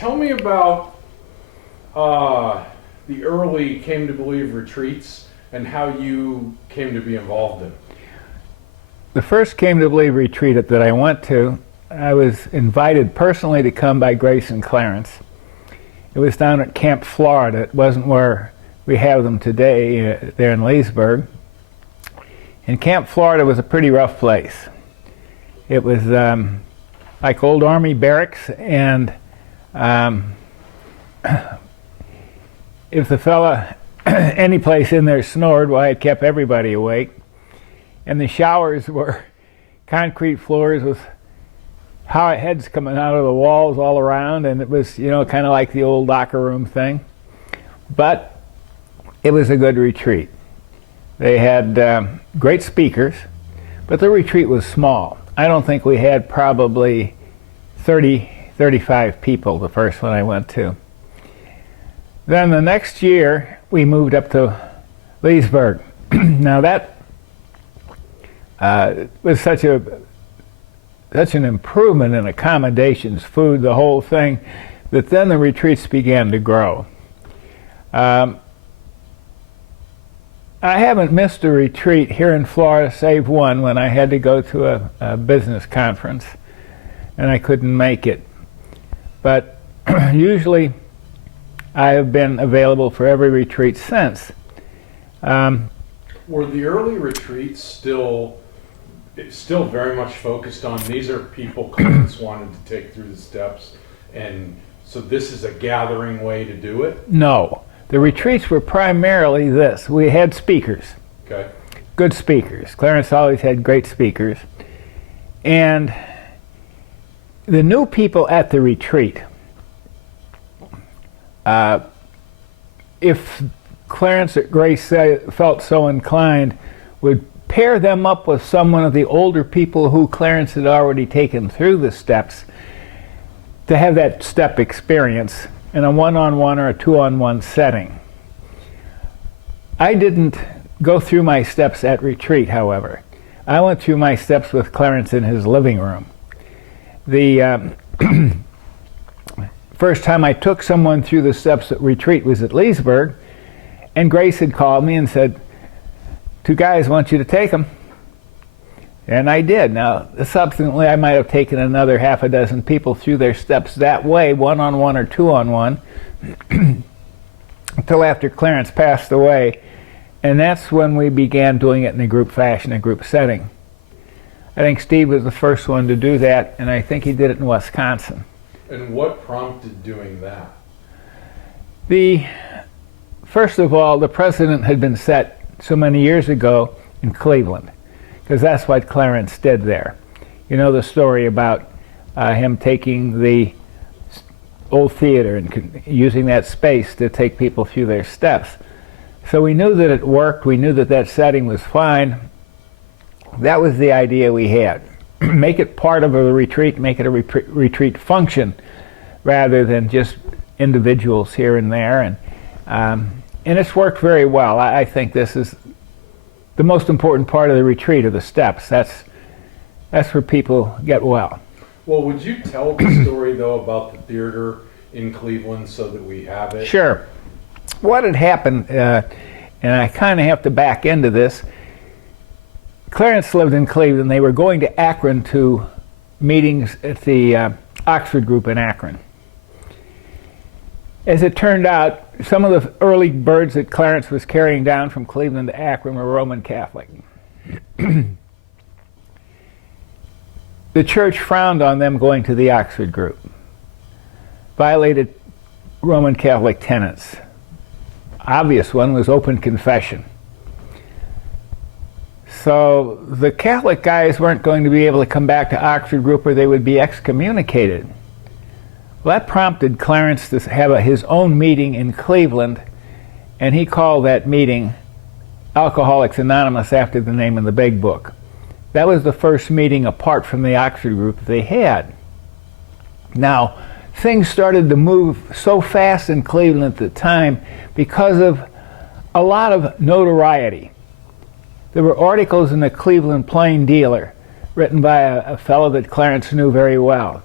Tell me about the early Came to Believe retreats and how you came to be involved in. The first Came to Believe retreat that I went to, I was invited personally to come by Grace and Clarence. It was down at Camp Florida. It wasn't where we have them today, there in Leesburg. And Camp Florida was a pretty rough place. It was like old Army barracks, and if the fella any place in there snored, well, it kept everybody awake. And the showers were concrete floors with heads coming out of the walls all around, and it was, you know, kind of like the old locker room thing. But it was a good retreat. They had great speakers, but the retreat was small. I don't think we had probably 35 people the first one I went to. Then the next year, we moved up to Leesburg. Now that was such an improvement in accommodations, food, the whole thing, that then the retreats began to grow. I haven't missed a retreat here in Florida, save one, when I had to go to a business conference and I couldn't make it. But usually I have been available for every retreat since. Were the early retreats still very much focused on these are people clients wanted to take through the steps, and so this is a gathering way to do it? No. The retreats were primarily this. We had speakers. Okay. Good speakers. Clarence always had great speakers. And the new people at the retreat, if Clarence or Grace felt so inclined, would pair them up with someone of the older people who Clarence had already taken through the steps to have that step experience in a one-on-one or a two-on-one setting. I didn't go through my steps at retreat, however. I went through my steps with Clarence in his living room. The first time I took someone through the steps at retreat was at Leesburg, and Grace had called me and said, "Two guys want you to take them." And I did. Now, subsequently, I might have taken another half a dozen people through their steps that way, one-on-one or two-on-one, until after Clarence passed away. And that's when we began doing it in a group fashion, a group setting. I think Steve was the first one to do that, and I think he did it in Wisconsin. And what prompted doing that? First of all, the precedent had been set so many years ago in Cleveland, because that's what Clarence did there. You know the story about him taking the old theater and using that space to take people through their steps. So we knew that it worked. We knew that that setting was fine. That was the idea we had. Make it part of a retreat, make it a retreat function, rather than just individuals here and there. And it's worked very well. I think this is the most important part of the retreat, of the steps. That's where people get well. Well, would you tell the story, though, about the theater in Cleveland so that we have it? Sure. What had happened, and I kind of have to back into this, Clarence lived in Cleveland. They were going to Akron to meetings at the Oxford group in Akron. As it turned out, some of the early birds that Clarence was carrying down from Cleveland to Akron were Roman Catholic. The church frowned on them going to the Oxford group, violated Roman Catholic tenets. Obvious one was open confession. So the Catholic guys weren't going to be able to come back to Oxford group, or they would be excommunicated. Well, that prompted Clarence to have his own meeting in Cleveland, and he called that meeting Alcoholics Anonymous, after the name in the big book. That was the first meeting apart from the Oxford group they had. Now, things started to move so fast in Cleveland at the time because of a lot of notoriety. There were articles in the Cleveland Plain Dealer written by a fellow that Clarence knew very well.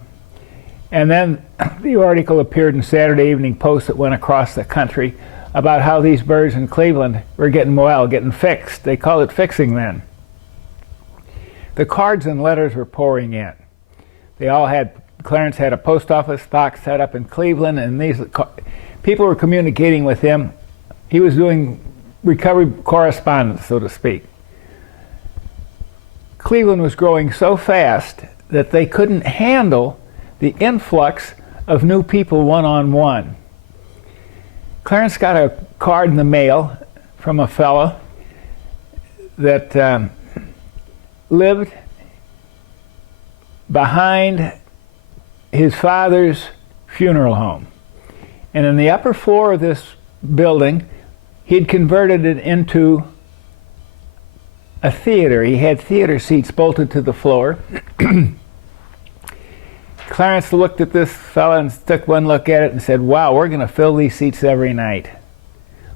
And then the article appeared in Saturday Evening Post that went across the country about how these birds in Cleveland were getting fixed. They called it fixing then. The cards and letters were pouring in. Clarence had a post office box set up in Cleveland, and these people were communicating with him. He was doing recovery correspondence, so to speak. Cleveland was growing so fast that they couldn't handle the influx of new people one-on-one. Clarence got a card in the mail from a fellow that lived behind his father's funeral home. And in the upper floor of this building, he'd converted it into a theater. He had theater seats bolted to the floor. Clarence looked at this fella and took one look at it and said, "Wow, we're going to fill these seats every night."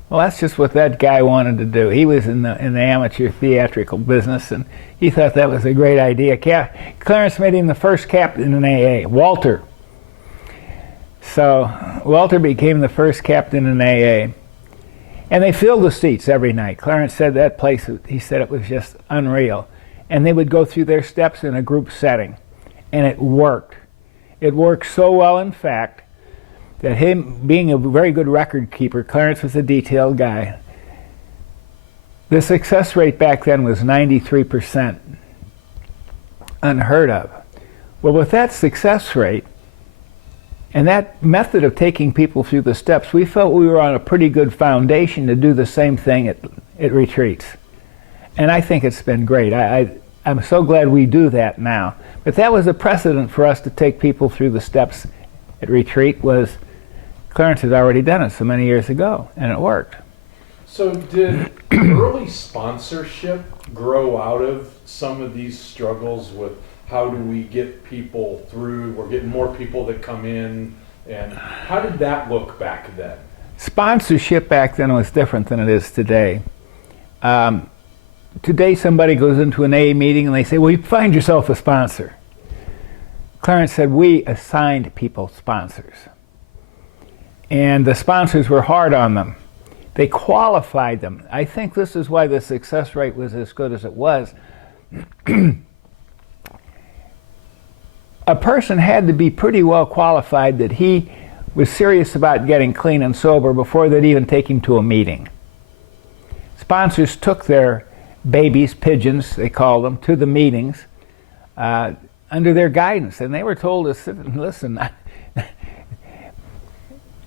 Well, that's just what that guy wanted to do. He was in the amateur theatrical business, and he thought that was a great idea. Clarence made him the first captain in AA, Walter. So Walter became the first captain in AA. And they filled the seats every night. Clarence said that place, he said it was just unreal. And they would go through their steps in a group setting. And it worked. It worked so well, in fact, that him being a very good record keeper, Clarence was a detailed guy. The success rate back then was 93%. Unheard of. Well, with that success rate, and that method of taking people through the steps, we felt we were on a pretty good foundation to do the same thing at retreats. And I think it's been great. I'm so glad we do that now. But that was a precedent for us to take people through the steps at retreat. Was Clarence had already done it so many years ago, and it worked. So did early sponsorship grow out of some of these struggles with how do we get people through? We're getting more people that come in. And how did that look back then? Sponsorship back then was different than it is today. Today somebody goes into an AA meeting and they say, "Well, you find yourself a sponsor." Clarence said, "We assigned people sponsors." And the sponsors were hard on them. They qualified them. I think this is why the success rate was as good as it was. A person had to be pretty well qualified that he was serious about getting clean and sober before they'd even take him to a meeting. Sponsors took their babies, pigeons, they called them, to the meetings under their guidance, and they were told to sit and listen.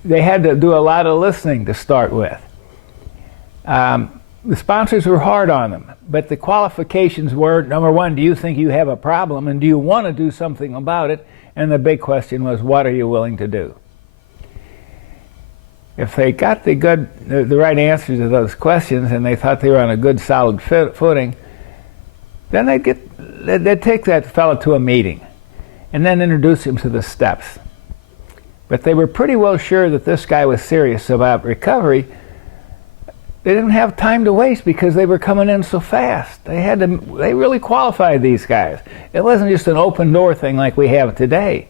They had to do a lot of listening to start with. The sponsors were hard on them, but the qualifications were, number one, do you think you have a problem, and do you want to do something about it? And the big question was, what are you willing to do? If they got the right answers to those questions, and they thought they were on a good, solid footing, then they'd take that fellow to a meeting, and then introduce him to the steps. But they were pretty well sure that this guy was serious about recovery. They didn't have time to waste because they were coming in so fast. They really qualified these guys. It wasn't just an open door thing like we have today.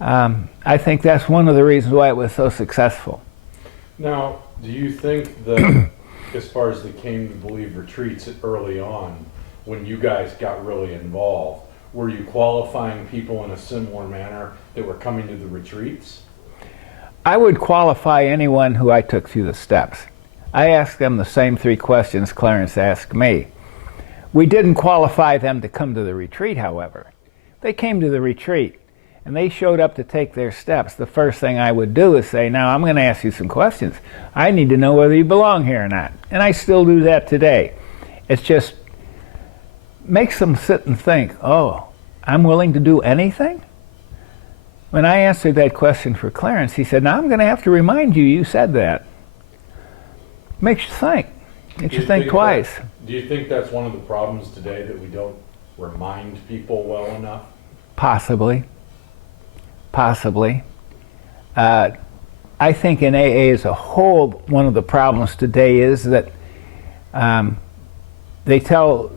I think that's one of the reasons why it was so successful. Now, do you think that as far as the Came to Believe retreats early on, when you guys got really involved, were you qualifying people in a similar manner that were coming to the retreats? I would qualify anyone who I took through the steps. I asked them the same 3 questions Clarence asked me. We didn't qualify them to come to the retreat, however. They came to the retreat and they showed up to take their steps. The first thing I would do is say, now I'm going to ask you some questions. I need to know whether you belong here or not. And I still do that today. It's just makes them sit and think, oh, I'm willing to do anything? When I answered that question for Clarence, he said, now I'm going to have to remind you, you said that. Makes you think. Makes you think twice. Do you think that's one of the problems today, that we don't remind people well enough? Possibly. Possibly. I think in AA as a whole, one of the problems today is that they tell,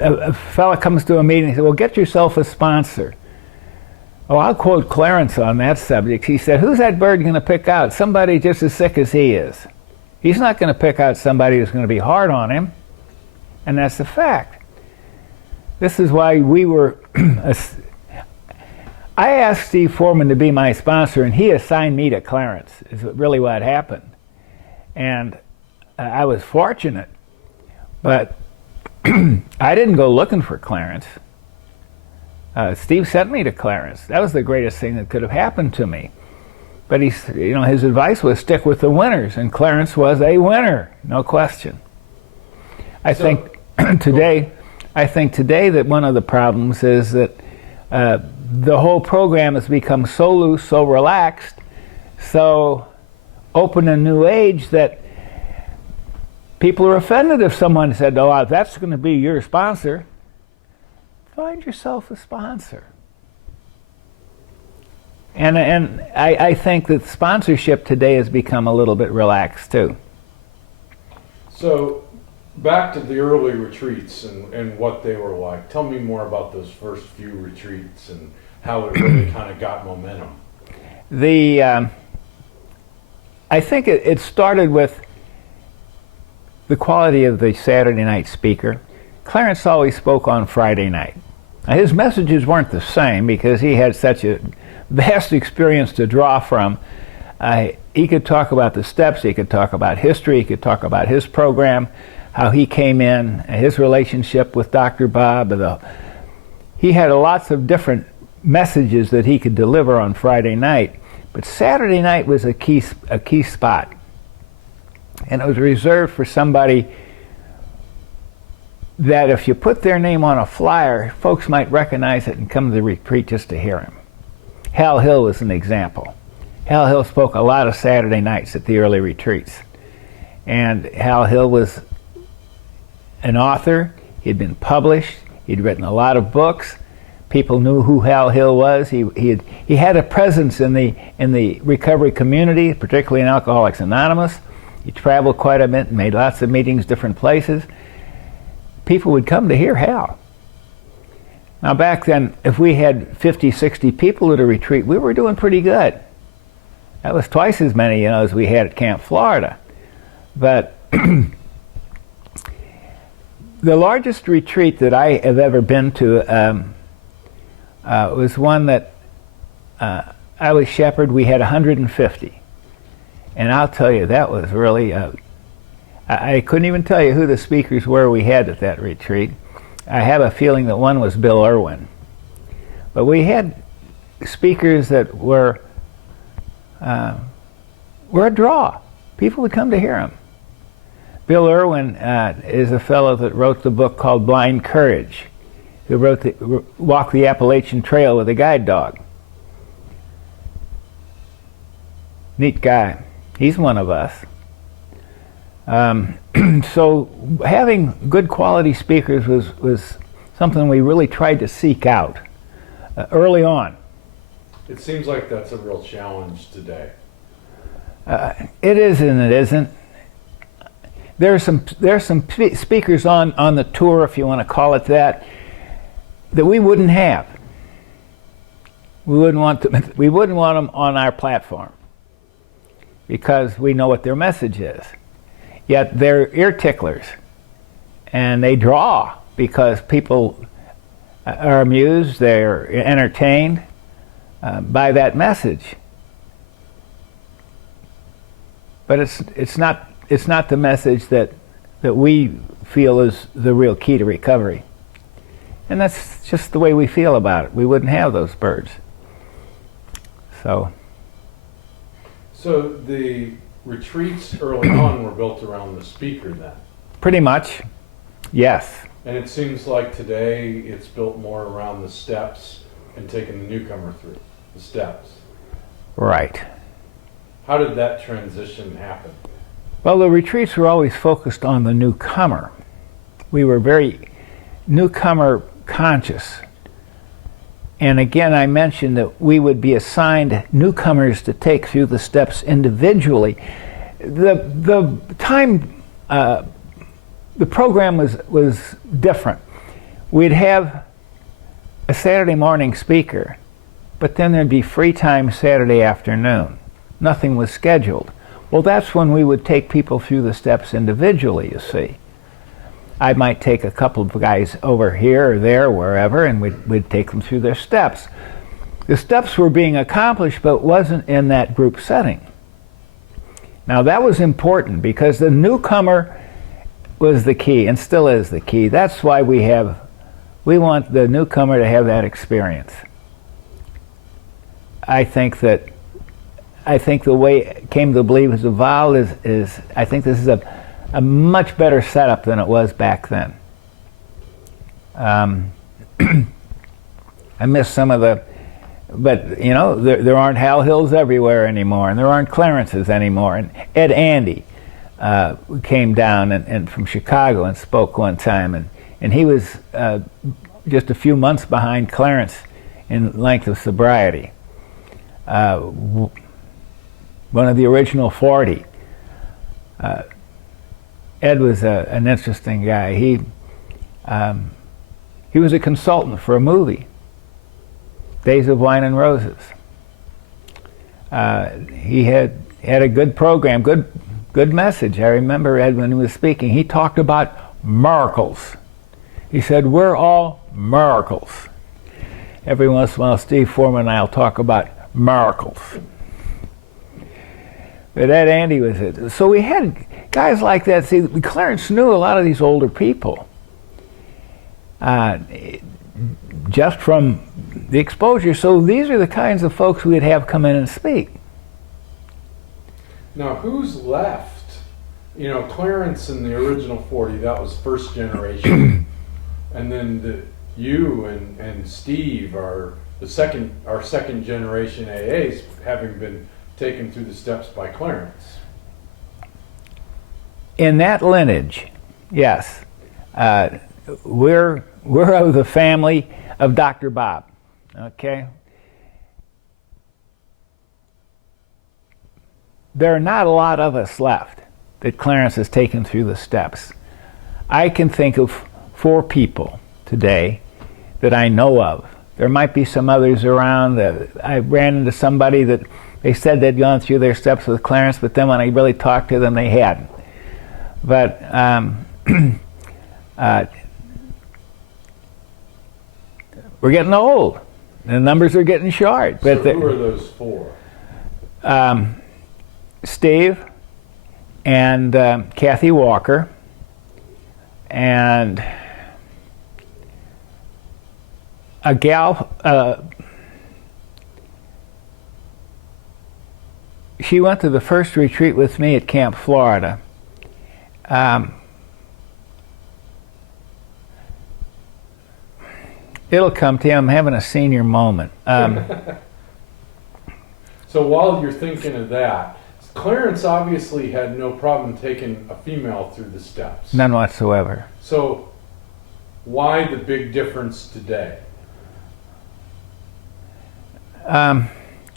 a fella comes to a meeting and says, well, get yourself a sponsor. Oh, I'll quote Clarence on that subject. He said, "Who's that bird going to pick out? Somebody just as sick as he is. He's not going to pick out somebody who's going to be hard on him." And that's the fact. This is why we were... I asked Steve Foreman to be my sponsor, and he assigned me to Clarence, is really what happened. And I was fortunate, but I didn't go looking for Clarence. Steve sent me to Clarence. That was the greatest thing that could have happened to me. But his advice was stick with the winners, and Clarence was a winner, no question. I think today that one of the problems is that the whole program has become so loose, so relaxed, so open and new age that people are offended if someone said, "Oh, that's going to be your sponsor." Find yourself a sponsor. And I think that sponsorship today has become a little bit relaxed too. So back to the early retreats and what they were like. Tell me more about those first few retreats and how it really kind of got momentum. I think it started with the quality of the Saturday night speaker. Clarence always spoke on Friday night. Now, his messages weren't the same because he had such a vast experience to draw from. He could talk about the steps, he could talk about history, he could talk about his program, how he came in, his relationship with Dr. Bob. He had lots of different messages that he could deliver on Friday night, but Saturday night was a key spot. And it was reserved for somebody that if you put their name on a flyer, folks might recognize it and come to the retreat just to hear him. Hal Hill was an example. Hal Hill spoke a lot of Saturday nights at the early retreats. And Hal Hill was an author. He'd been published. He'd written a lot of books. People knew who Hal Hill was. He had a presence in the recovery community, particularly in Alcoholics Anonymous. He traveled quite a bit and made lots of meetings, different places. People would come to hear Hal. Now back then, if we had 50, 60 people at a retreat, we were doing pretty good. That was twice as many, as we had at Camp Florida. But the largest retreat that I have ever been to was one that I was shepherd. We had 150. And I'll tell you, that was really... I couldn't even tell you who the speakers were we had at that retreat. I have a feeling that one was Bill Irwin. But we had speakers that were a draw. People would come to hear him. Bill Irwin is a fellow that wrote the book called Blind Courage, who walked the Appalachian Trail with a guide dog. Neat guy. He's one of us. So having good quality speakers was something we really tried to seek out early on. It seems like that's a real challenge today. It is and it isn't. There's some speakers on the tour, if you want to call it that we wouldn't have. We wouldn't want them on our platform because we know what their message is. Yet they're ear ticklers, and they draw because people are amused, they're entertained by that message. But it's not the message that we feel is the real key to recovery. And that's just the way we feel about it. We wouldn't have those birds. So the retreats early on were built around the speaker then? Pretty much, yes. And it seems like today it's built more around the steps and taking the newcomer through the steps. Right. How did that transition happen? Well, the retreats were always focused on the newcomer. We were very newcomer conscious. And again, I mentioned that we would be assigned newcomers to take through the steps individually. The time, the program was different. We'd have a Saturday morning speaker but then there'd be free time Saturday afternoon. Nothing was scheduled. Well, that's when we would take people through the steps individually, you see. I might take a couple of guys over here or there, wherever, and we'd take them through their steps. The steps were being accomplished, but wasn't in that group setting. Now that was important because the newcomer was the key and still is the key. That's why we want the newcomer to have that experience. I think the way it came to believe is evolved is I think this is a much better setup than it was back then. I miss some of the, but you know, there aren't Hal Hills everywhere anymore, and there aren't Clarences anymore. And Ed Andy came down and from Chicago and spoke one time, and he was just a few months behind Clarence in length of sobriety. One of the original 40. Ed was an interesting guy. He was a consultant for a movie, Days of Wine and Roses. He had a good program, good message. I remember Ed when he was speaking. He talked about miracles. He said, "We're all miracles." Every once in a while, Steve Foreman and I'll talk about miracles. But Ed Andy was it. So we had guys like that. See, Clarence knew a lot of these older people. Just from the exposure. So these are the kinds of folks we'd have come in and speak. Now, who's left? You know, Clarence in the original 40, that was first generation. And then you and Steve are our second generation AAs, having been taken through the steps by Clarence. In that lineage, yes. We're of the family of Dr. Bob, okay? There are not a lot of us left that Clarence has taken through the steps. I can think of 4 people today that I know of. There might be some others around. I ran into somebody that they said they'd gone through their steps with Clarence, but then when I really talked to them, they hadn't. But we're getting old. The numbers are getting short. So but who are those 4? Steve and Kathy Walker and a gal, she went to the first retreat with me at Camp Florida. It'll come to you. I'm having a senior moment. So while you're thinking of that, Clarence obviously had no problem taking a female through the steps. None whatsoever. So why the big difference today?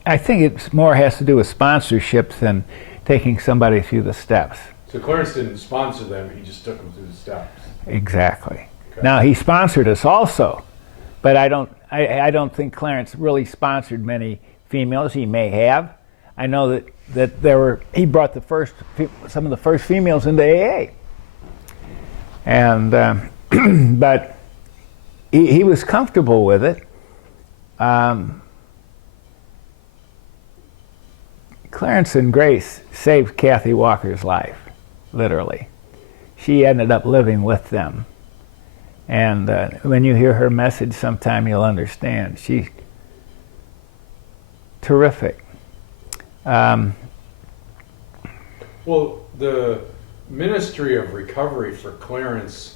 I think it more has to do with sponsorships than taking somebody through the steps. So Clarence didn't sponsor them, he just took them through the steps. Exactly. Okay. Now he sponsored us also, but I don't think Clarence really sponsored many females. He may have. I know that he brought some of the first females into AA, and but he was comfortable with it. Clarence and Grace saved Kathy Walker's life, literally. She ended up living with them. And when you hear her message sometime, you'll understand. She's terrific. Well, the Ministry of Recovery for Clarence,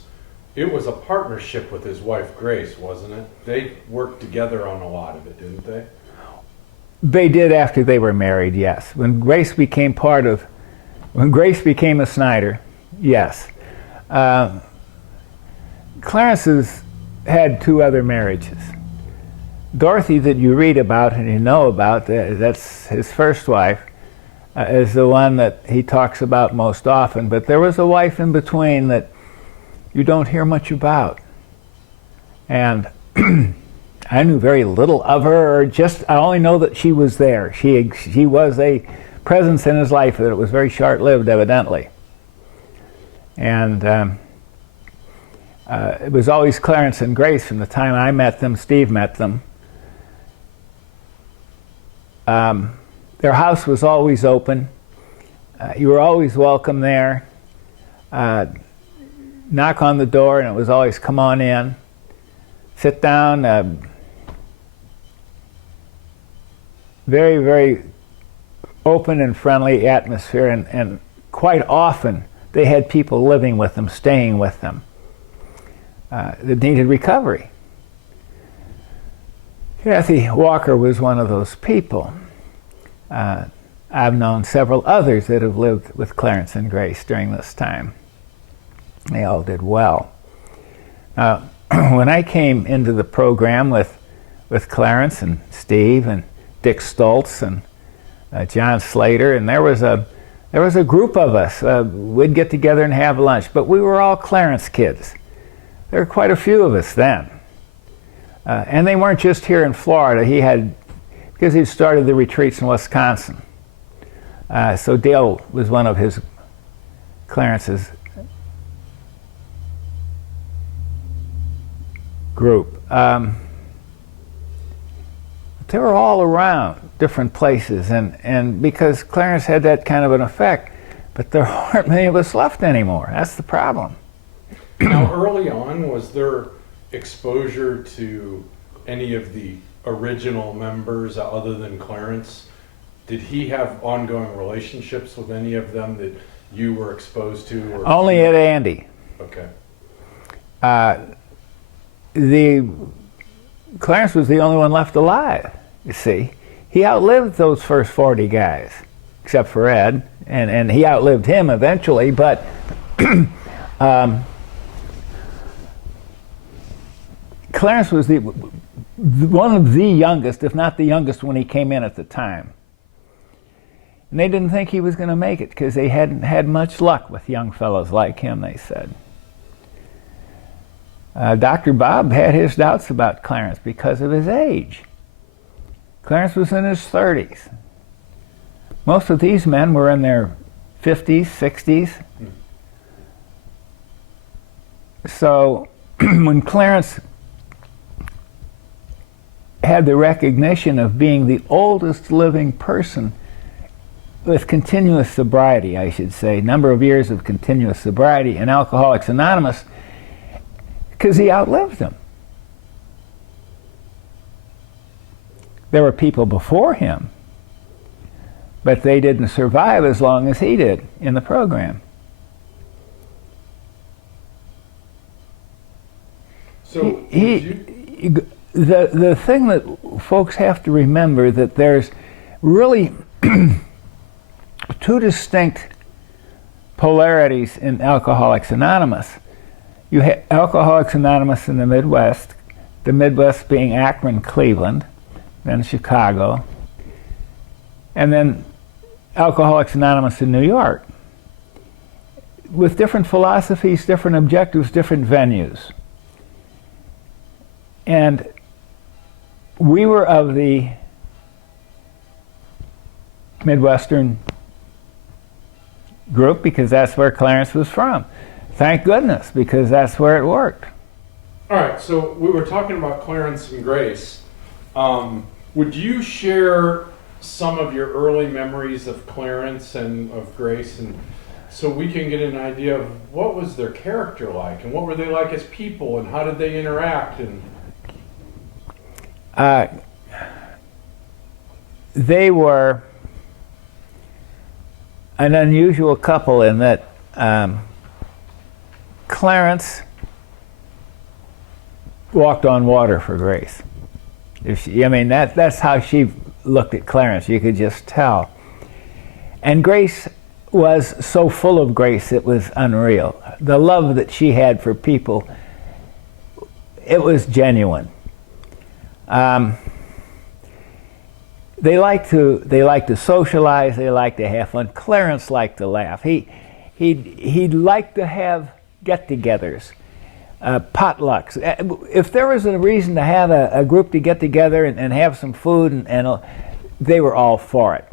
it was a partnership with his wife, Grace, wasn't it? They worked together on a lot of it, didn't they? They did after they were married, yes. When Grace became a Snyder, yes. Clarence has had 2 other marriages. Dorothy, that you read about and you know about, that's his first wife, is the one that he talks about most often. But there was a wife in between that you don't hear much about. And I knew very little of her, or just I only know that she was there. She was a presence in his life, that it was very short-lived, evidently. And it was always Clarence and Grace from the time I met them, Steve met them. Their house was always open. You were always welcome there. Knock on the door and it was always, come on in. Sit down. Very, very open and friendly atmosphere, and quite often they had people living with them, staying with them, that needed recovery. Kathy Walker was one of those people. I've known several others that have lived with Clarence and Grace during this time. They all did well. When I came into the program with Clarence and Steve and Dick Stoltz and John Slater, and there was a group of us. We'd get together and have lunch, but we were all Clarence kids. There were quite a few of us then. And they weren't just here in Florida. Because he'd started the retreats in Wisconsin. So Dale was one of Clarence's group. They were all around different places, and because Clarence had that kind of an effect, but there aren't many of us left anymore. That's the problem. Now, early on, was there exposure to any of the original members other than Clarence? Did he have ongoing relationships with any of them that you were exposed to? Or Only at Andy. Okay. Clarence was the only one left alive, you see. He outlived those first 40 guys, except for Ed, and he outlived him eventually, but Clarence was one of the youngest, if not the youngest, when he came in at the time. And they didn't think he was going to make it because they hadn't had much luck with young fellows like him, they said. Dr. Bob had his doubts about Clarence because of his age. Clarence was in his 30s. Most of these men were in their 50s, 60s. So when Clarence had the recognition of being the oldest living person with continuous sobriety, I should say, number of years of continuous sobriety in Alcoholics Anonymous, because he outlived them. There were people before him, but they didn't survive as long as he did in the program. So the thing that folks have to remember, that there's really two distinct polarities in Alcoholics Anonymous. You have Alcoholics Anonymous in the Midwest being Akron, Cleveland, then Chicago, and then Alcoholics Anonymous in New York, with different philosophies, different objectives, different venues. And we were of the Midwestern group because that's where Clarence was from. Thank goodness, because that's where it worked. All right, so we were talking about Clarence and Grace. Would you share some of your early memories of Clarence and of Grace, and so we can get an idea of what was their character like, and what were they like as people, and how did they interact? And they were an unusual couple in that Clarence walked on water for Grace. That's how she looked at Clarence. You could just tell. And Grace was so full of grace, it was unreal. The love that she had for people, it was genuine. They like to socialize. They like to have fun. Clarence liked to laugh. He liked to have get-togethers. potlucks. If there was a reason to have a group to get together and have some food, and they were all for it.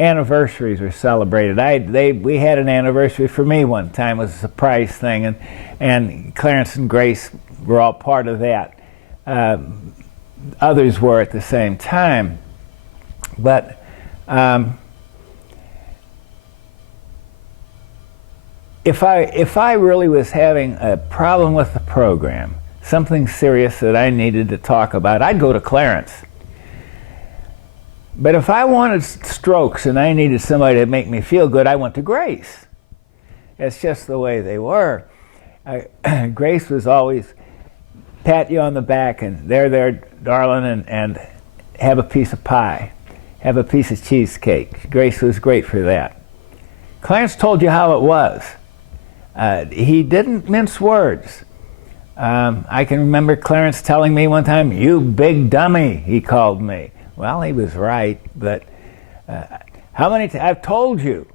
Anniversaries were celebrated. We had an anniversary for me one time. It was a surprise thing, and Clarence and Grace were all part of that. Others were at the same time. But if I really was having a problem with the program, something serious that I needed to talk about, I'd go to Clarence. But if I wanted strokes and I needed somebody to make me feel good, I went to Grace. It's just the way they were. Grace was always pat you on the back and there, darling, and have a piece of pie, have a piece of cheesecake. Grace was great for that. Clarence told you how it was. He didn't mince words. I can remember Clarence telling me one time, "You big dummy," he called me. Well, he was right, but how many times? I've told you,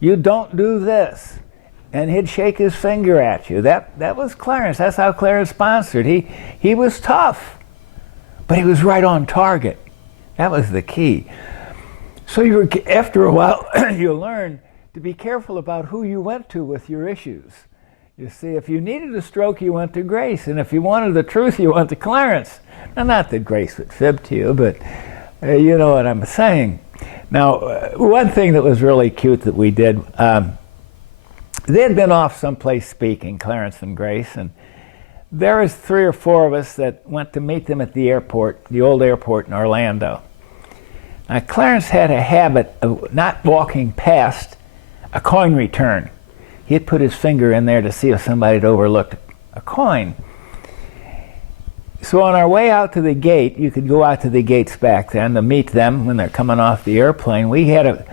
you don't do this. And he'd shake his finger at you. That was Clarence. That's how Clarence sponsored. He was tough, but he was right on target. That was the key. So after a while, you learn to be careful about who you went to with your issues. You see, if you needed a stroke, you went to Grace, and if you wanted the truth, you went to Clarence. Now, not that Grace would fib to you, but you know what I'm saying. Now, one thing that was really cute that we did, they had been off someplace speaking, Clarence and Grace, and there was 3 or 4 of us that went to meet them at the airport, the old airport in Orlando. Now, Clarence had a habit of not walking past a coin return. He'd put his finger in there to see if somebody had overlooked a coin. So on our way out to the gate, you could go out to the gates back then to meet them when they're coming off the airplane. We had a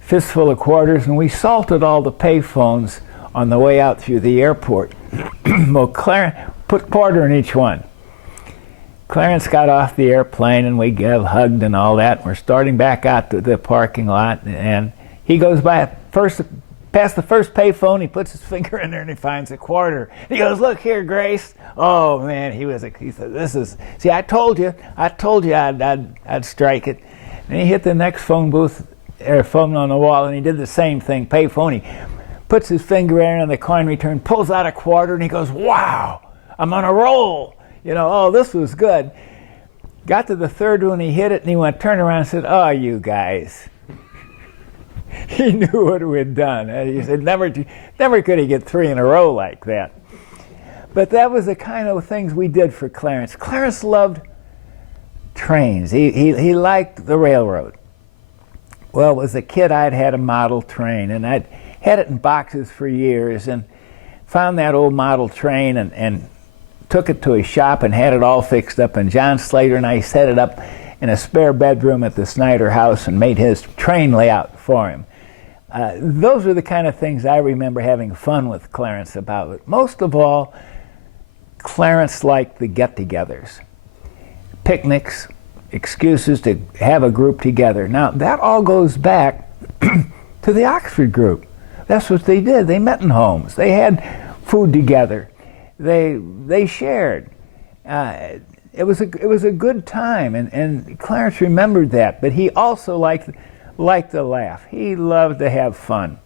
fistful of quarters, and we salted all the pay phones on the way out through the airport. Well, Clarence put a quarter in each one. Clarence got off the airplane, and we hugged and all that. We're starting back out to the parking lot, and he goes by past the first payphone. He puts his finger in there and he finds a quarter. He goes, "Look here, Grace." Oh man, he said, "This is, see, I told you I'd strike it." And he hit the next phone booth, or phone on the wall, and he did the same thing, payphone. He puts his finger in on the coin return, pulls out a quarter, and he goes, "Wow, I'm on a roll." You know, oh, this was good. Got to the third one, he hit it, and he went, turned around and said, "Oh, you guys." He knew what we had done. He said, never could he get 3 in a row like that. But that was the kind of things we did for Clarence. Clarence loved trains. He liked the railroad. Well, as a kid, I'd had a model train, and I'd had it in boxes for years, and found that old model train and took it to a shop and had it all fixed up. And John Slater and I set it up in a spare bedroom at the Snyder house and made his train layout for him. Those are the kind of things I remember having fun with Clarence about. But most of all, Clarence liked the get-togethers, picnics, excuses to have a group together. Now, that all goes back to the Oxford group. That's what they did. They met in homes. They had food together. They shared. It was a good time, and Clarence remembered that. But he also liked to laugh. He loved to have fun,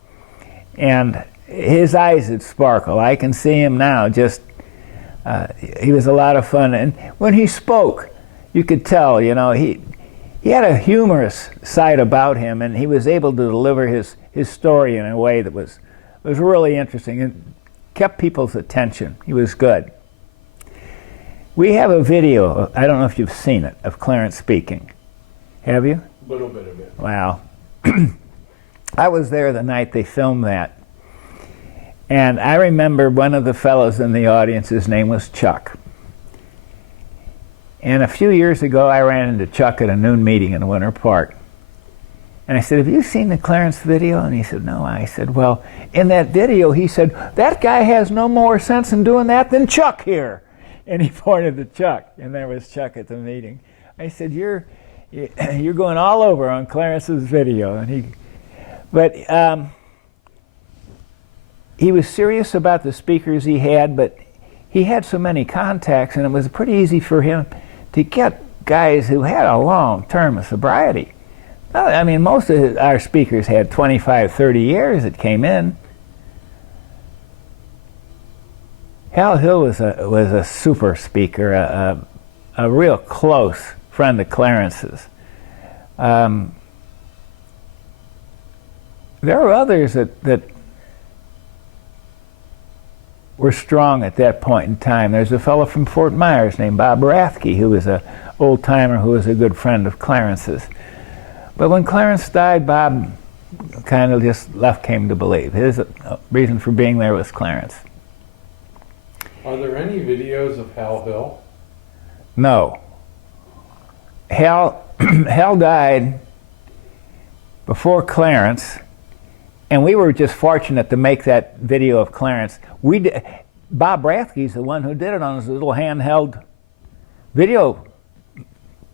and his eyes would sparkle. I can see him now. He was a lot of fun, and when he spoke, you could tell. You know, he had a humorous side about him, and he was able to deliver his story in a way that was really interesting and kept people's attention. He was good. We have a video, I don't know if you've seen it, of Clarence speaking. Have you? A little bit of it. Wow. I was there the night they filmed that. And I remember one of the fellows in the audience, his name was Chuck. And a few years ago, I ran into Chuck at a noon meeting in Winter Park. And I said, "Have you seen the Clarence video?" And he said, "No." I said, "Well, in that video," he said, "that guy has no more sense in doing that than Chuck here." And he pointed to Chuck, and there was Chuck at the meeting. I said, "You're going all over on Clarence's video." And he was serious about the speakers he had, but he had so many contacts, and it was pretty easy for him to get guys who had a long term of sobriety. I mean, most of our speakers had 25, 30 years that came in. Hal Hill was a super speaker, a real close friend of Clarence's. There were others that were strong at that point in time. There's a fellow from Fort Myers named Bob Rathke, who was an old-timer who was a good friend of Clarence's. But when Clarence died, Bob kind of just came to believe. His reason for being there was Clarence. Are there any videos of Hal Hill? No. Hal died before Clarence, and we were just fortunate to make that video of Clarence. Bob Rathke's the one who did it on his little handheld video,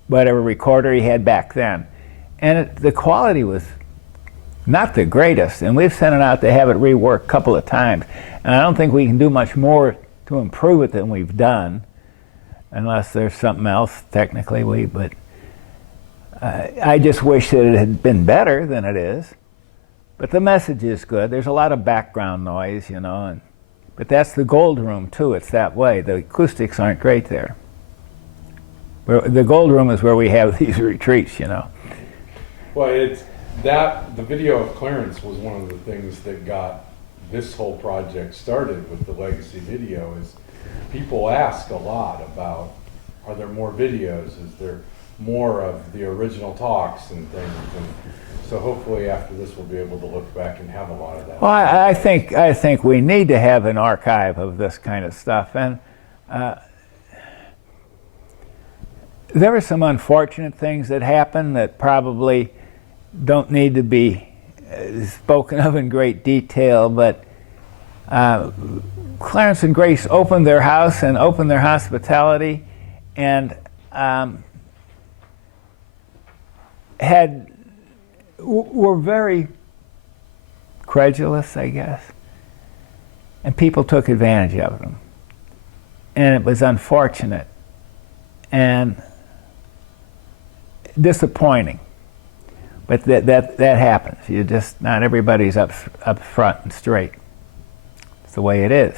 whatever recorder he had back then. And the quality was not the greatest, and we've sent it out to have it reworked a couple of times. And I don't think we can do much more to improve it than we've done, unless there's something else technically. But I just wish that it had been better than it is. But the message is good. There's a lot of background noise, you know, but that's the Gold Room too. It's that way. The acoustics aren't great there. The Gold Room is where we have these retreats, you know. Well, the video of Clarence was one of the things that got this whole project started with the legacy video. Is people ask a lot about, are there more videos? Is there more of the original talks and things? And so hopefully after this we'll be able to look back and have a lot of that. Well, I think we need to have an archive of this kind of stuff. And there were some unfortunate things that happened that probably don't need to be spoken of in great detail, but Clarence and Grace opened their house and opened their hospitality, and were very credulous, I guess, and people took advantage of them, and it was unfortunate and disappointing. But that happens. You just, not everybody's up front and straight. It's the way it is.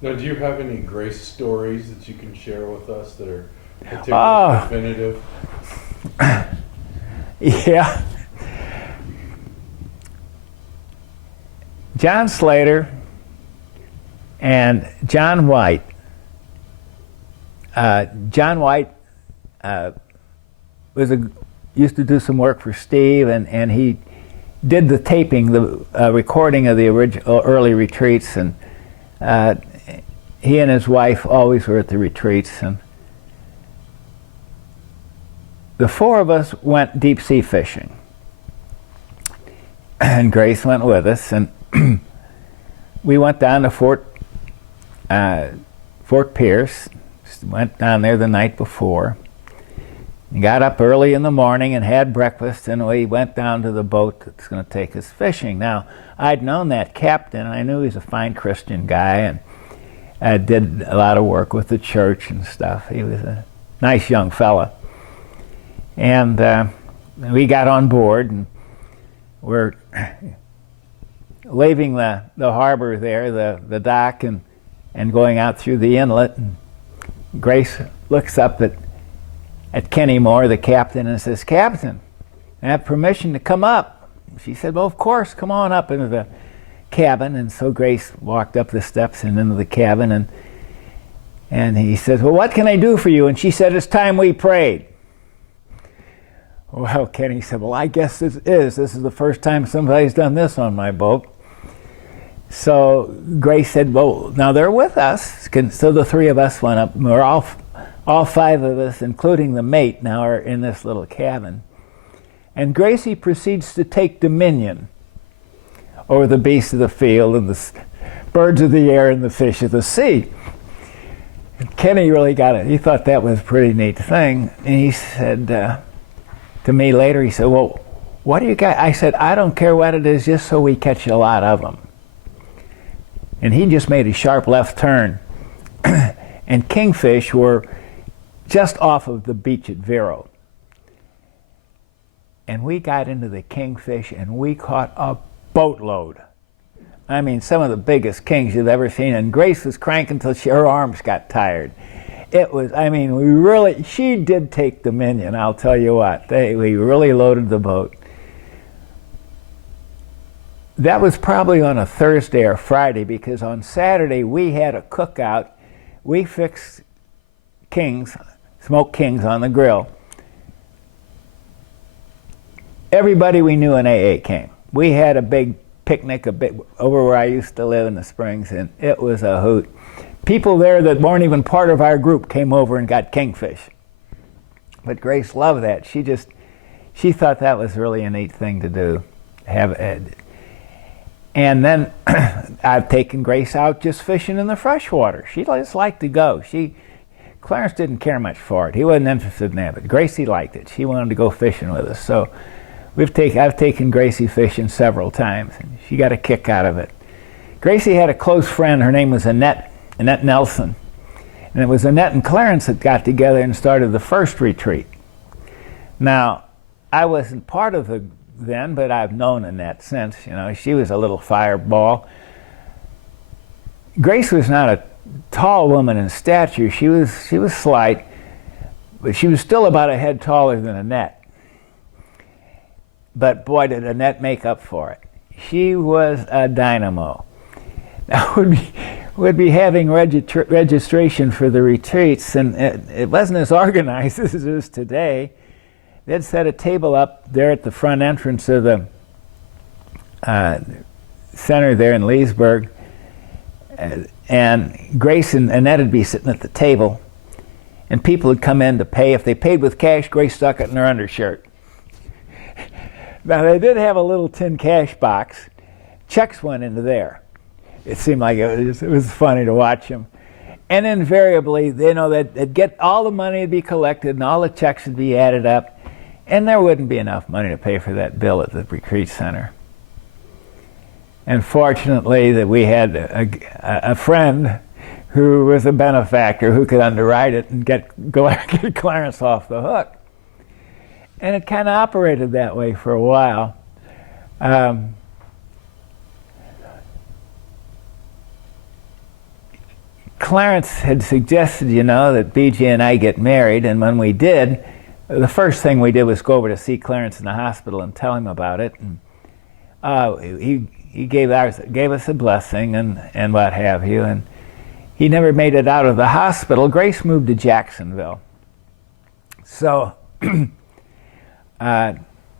Now, do you have any Grace stories that you can share with us that are particularly definitive? Yeah. John Slater and John White. John White used to do some work for Steve, and he did the taping, the recording of the original early retreats, and he and his wife always were at the retreats, and the four of us went deep sea fishing, and Grace went with us, and we went down to Fort Pierce, went down there the night before. Got up early in the morning and had breakfast, and we went down to the boat that's going to take us fishing. Now, I'd known that captain, and I knew he was a fine Christian guy, and did a lot of work with the church and stuff. He was a nice young fella. And we got on board, and we're leaving the harbor there, the dock, and going out through the inlet. And Grace looks up at Kenny Moore, the captain, and says, "Captain, I have permission to come up." She said, "Well, of course, come on up into the cabin." And so Grace walked up the steps and into the cabin, and he says, "Well, what can I do for you?" And she said, "It's time we prayed." Well, Kenny said, "Well, I guess this is the first time somebody's done this on my boat." So Grace said, "Well, now they're with us." So the three of us went up, and we're all five of us, including the mate, now are in this little cabin. And Gracie proceeds to take dominion over the beasts of the field and the birds of the air and the fish of the sea. And Kenny really got it. He thought that was a pretty neat thing. And he said to me later, he said, "Well, what do you got?" I said, "I don't care what it is, just so we catch a lot of them." and he just made a sharp left turn. And kingfish were just off of the beach at Vero. And we got into the kingfish and we caught a boatload. I mean, some of the biggest kings you've ever seen. And Grace was cranking until her arms got tired. It was, I mean, she did take dominion, I'll tell you what. We really loaded the boat. That was probably on a Thursday or Friday, because on Saturday we had a cookout. We fixed smoked kings on the grill. Everybody we knew in AA came. We had a big picnic over where I used to live in the Springs, and it was a hoot. People there that weren't even part of our group came over and got kingfish. But Grace loved that. She thought that was really a neat thing to do. And then I've taken Grace out just fishing in the freshwater. She just liked to go. Clarence didn't care much for it. He wasn't interested in that, but Gracie liked it. She wanted to go fishing with us. So I've taken Gracie fishing several times, and she got a kick out of it. Gracie had a close friend. Her name was Annette Nelson. And it was Annette and Clarence that got together and started the first retreat. Now, I wasn't part of it then, but I've known Annette since. You know, she was a little fireball. Grace was not a tall woman in stature. She was slight, but she was still about a head taller than Annette. But boy, did Annette make up for it. She was a dynamo. Now, we'd be having registration for the retreats, and it wasn't as organized as it is today. They'd set a table up there at the front entrance of the center there in Leesburg, and Grace and Annette would be sitting at the table, and people would come in to pay. If they paid with cash, Grace stuck it in her undershirt. Now, they did have a little tin cash box. Checks went into there. It seemed like it was funny to watch them. And invariably, they'd get all the money would be collected and all the checks would be added up, and there wouldn't be enough money to pay for that bill at the retreat center. And fortunately, that we had a friend who was a benefactor who could underwrite it and get Clarence off the hook. And it kind of operated that way for a while. Clarence had suggested, that BJ and I get married, and when we did, the first thing we did was go over to see Clarence in the hospital and tell him about it. And he gave us a blessing and what have you, and he never made it out of the hospital. Grace moved to Jacksonville. So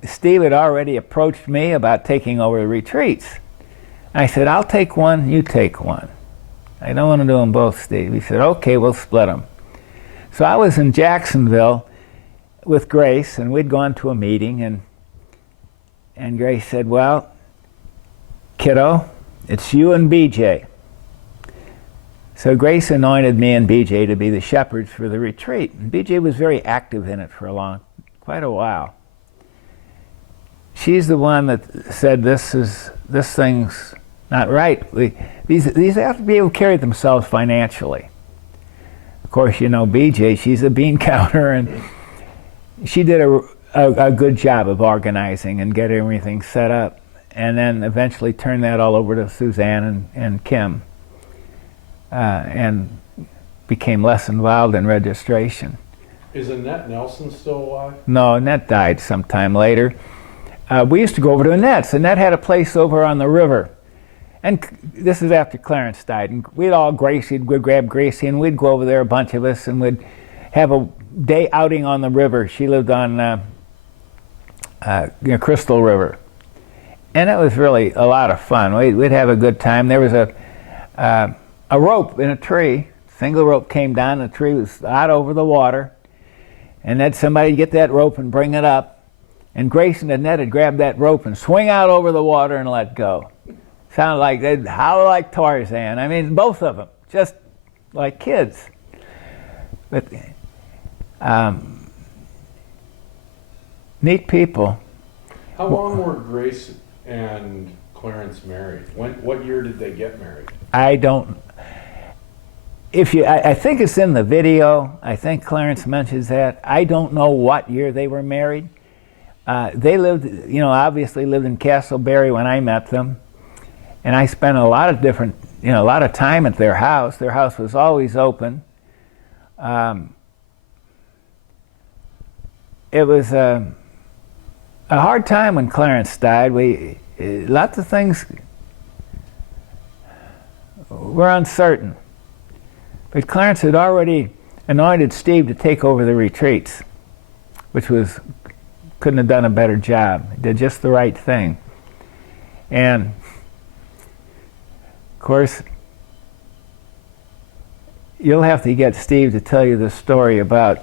Steve had already approached me about taking over the retreats. I said, I'll take one, you take one. I don't want to do them both, Steve. He said, okay, we'll split them. So I was in Jacksonville with Grace, and we'd gone to a meeting, and Grace said, well, kiddo, it's you and BJ. So Grace anointed me and BJ to be the shepherds for the retreat. And BJ was very active in it for quite a while. She's the one that said, this thing's not right. These have to be able to carry themselves financially. Of course, BJ, she's a bean counter, and she did a good job of organizing and getting everything set up, and then eventually turned that all over to Suzanne and Kim, and became less involved in registration. Is Annette Nelson still alive? No, Annette died sometime later. We used to go over to Annette's. Annette had a place over on the river. And this is after Clarence died. And we'd grab Gracie, and we'd go over there, a bunch of us, and we'd have a day outing on the river. She lived on Crystal River. And it was really a lot of fun. We'd have a good time. There was a rope in a tree. Single rope came down, the tree was out over the water. And then somebody would get that rope and bring it up. And Grace and Annette would grab that rope and swing out over the water and let go. Sounded like they'd howl like Tarzan. I mean, both of them, just like kids. But neat people. How long were Grace and Clarence married? What year did they get married? I don't. I think it's in the video. I think Clarence mentions that. I don't know what year they were married. They lived, obviously lived in Castleberry when I met them, and I spent a lot of a lot of time at their house. Their house was always open. It was a hard time when Clarence died. Lots of things were uncertain. But Clarence had already anointed Steve to take over the retreats, which couldn't have done a better job. He did just the right thing. And of course, you'll have to get Steve to tell you the story about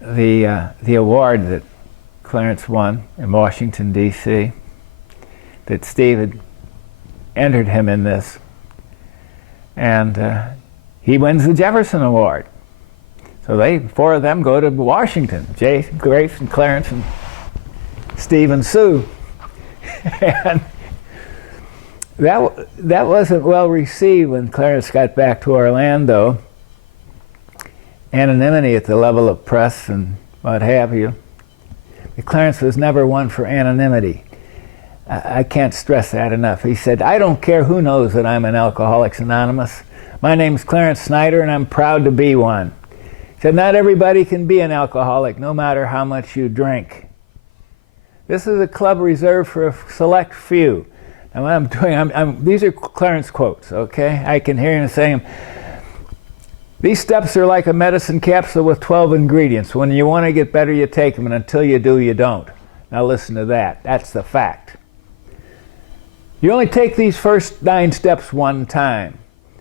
the award that Clarence won in Washington, D.C., that Steve had entered him in this. And he wins the Jefferson Award. So four of them go to Washington. Jay, Grace, and Clarence, and Steve and Sue. And that wasn't well received when Clarence got back to Orlando. Anonymity at the level of press and what have you. But Clarence was never one for anonymity. I can't stress that enough. He said, I don't care who knows that I'm an Alcoholics Anonymous. My name's Clarence Snyder, and I'm proud to be one. He said, not everybody can be an alcoholic, no matter how much you drink. This is a club reserved for a select few. And what I'm doing, these are Clarence quotes, okay? I can hear him saying, these steps are like a medicine capsule with 12 ingredients. When you want to get better, you take them, and until you do, you don't. Now listen to that. That's the fact. You only take these first 9 steps one time,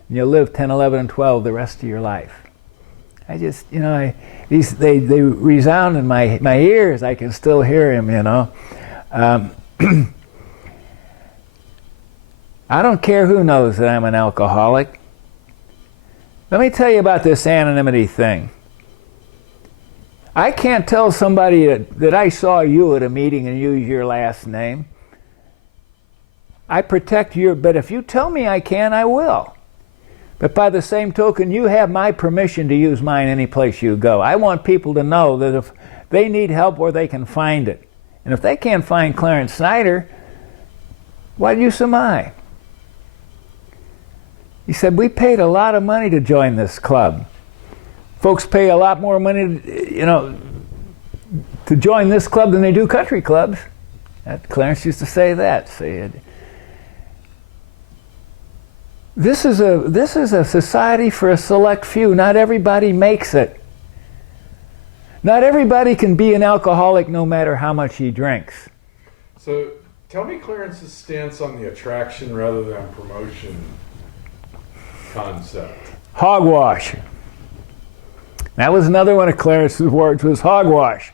and you'll live 10, 11, and 12 the rest of your life. I just, they resound in my ears. I can still hear him, I don't care who knows that I'm an alcoholic. Let me tell you about this anonymity thing. I can't tell somebody that I saw you at a meeting and use your last name. I protect but if you tell me I can, I will. But by the same token, you have my permission to use mine any place you go. I want people to know that if they need help, where they can find it. And if they can't find Clarence Snyder, what use am I? He said, we paid a lot of money to join this club. Folks pay a lot more money, to join this club than they do country clubs. Clarence used to say that. This is a society for a select few. Not everybody makes it. Not everybody can be an alcoholic no matter how much he drinks. So tell me Clarence's stance on the attraction rather than promotion concept. Hogwash. That was another one of Clarence's words, was hogwash.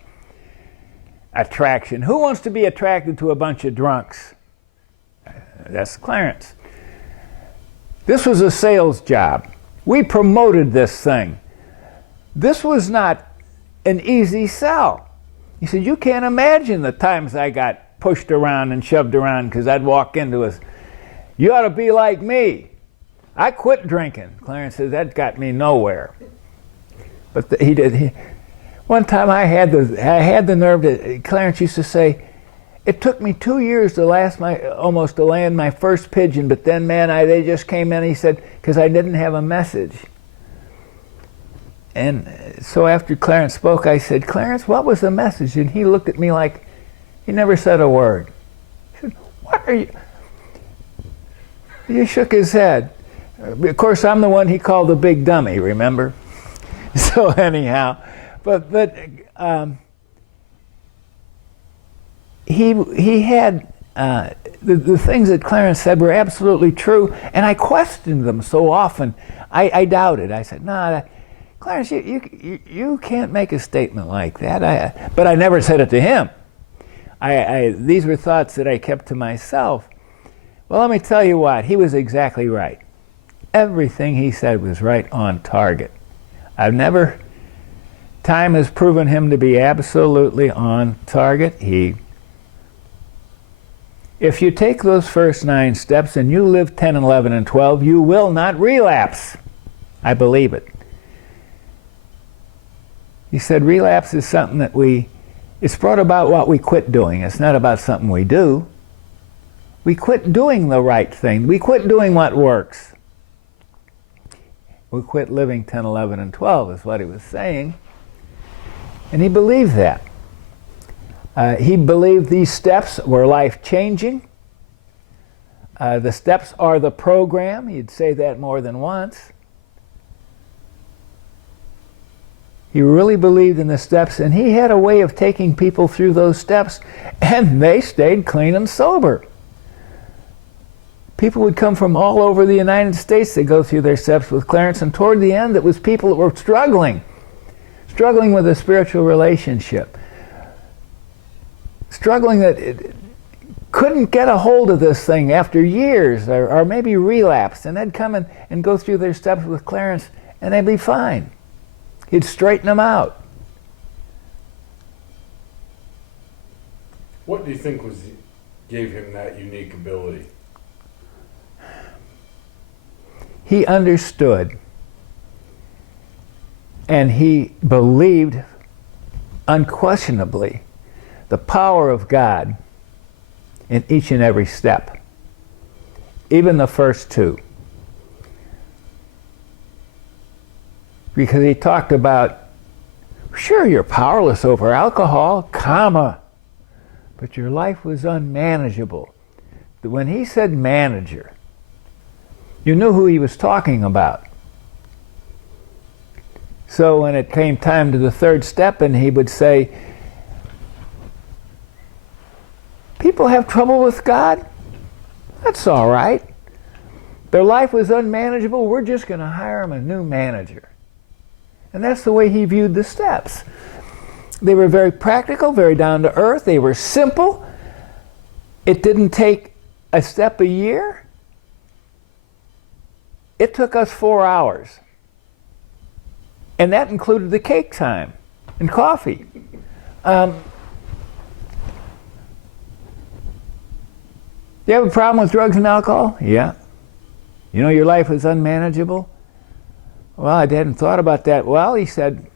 Attraction. Who wants to be attracted to a bunch of drunks? That's Clarence. This was a sales job. We promoted this thing. This was not an easy sell. He said, you can't imagine the times I got pushed around and shoved around because I'd walk into us. You ought to be like me. I quit drinking. Clarence says, that got me nowhere. But he did. One time I had the nerve to, Clarence used to say, it took me 2 years to almost to land my first pigeon, but then, man, they just came in, he said, because I didn't have a message. And so after Clarence spoke, I said, Clarence, what was the message? And he looked at me like he never said a word. He said, what are you? He shook his head. Of course, I'm the one he called the big dummy, remember? So anyhow, but he had the things that Clarence said were absolutely true, and I questioned them so often. I doubted. I said, "No, Clarence, you can't make a statement like that." But I never said it to him. These were thoughts that I kept to myself. Well, let me tell you what. He was exactly right. Everything he said was right on target. Time has proven him to be absolutely on target. He If you take those first 9 steps and you live 10, 11, and 12, you will not relapse. I believe it. He said relapse is something that it's brought about what we quit doing. It's not about something we do. We quit doing the right thing. We quit doing what works. We quit living 10, 11, and 12 is what he was saying. And he believed that. He believed these steps were life-changing. The steps are the program. He'd say that more than once. He really believed in the steps, and he had a way of taking people through those steps, and they stayed clean and sober. People would come from all over the United States to go through their steps with Clarence, and toward the end it was people that were struggling with a spiritual relationship, struggling that couldn't get a hold of this thing after years, or maybe relapsed, and they'd come and go through their steps with Clarence, and they'd be fine. He'd straighten them out. What do you think gave him that unique ability? He understood, and he believed unquestionably the power of God in each and every step, even the first 2. Because he talked about, sure, you're powerless over alcohol, but your life was unmanageable. When he said manager, you knew who he was talking about. So when it came time to the 3rd step, and he would say, people have trouble with God? That's all right. Their life was unmanageable. We're just going to hire them a new manager. And that's the way he viewed the steps. They were very practical, very down to earth. They were simple. It didn't take a step a year. It took us 4 hours. And that included the cake time and coffee. You have a problem with drugs and alcohol? Yeah. You know your life is unmanageable? Well, I hadn't thought about that. Well, he said,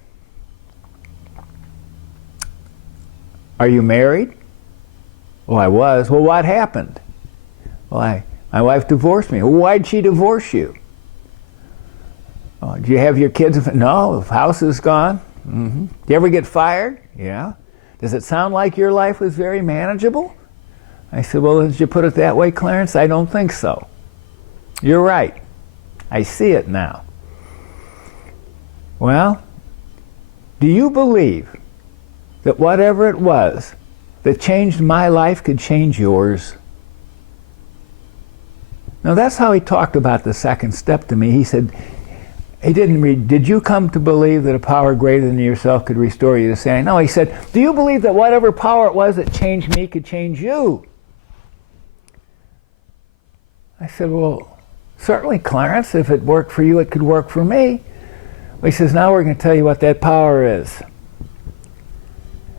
are you married? Well, I was. Well, what happened? Well, my wife divorced me. Well, why'd she divorce you? Oh, do you have your kids? No, the house is gone. Mm-hmm. Do you ever get fired? Yeah. Does it sound like your life was very manageable? I said, well, did you put it that way, Clarence? I don't think so. You're right. I see it now. Well, do you believe that whatever it was that changed my life could change yours? Now that's how he talked about the 2nd step to me. He said, he didn't read, did you come to believe that a power greater than yourself could restore you to sanity? No, he said, do you believe that whatever power it was that changed me could change you? I said, well, certainly, Clarence, if it worked for you, it could work for me. He says, now we're going to tell you what that power is.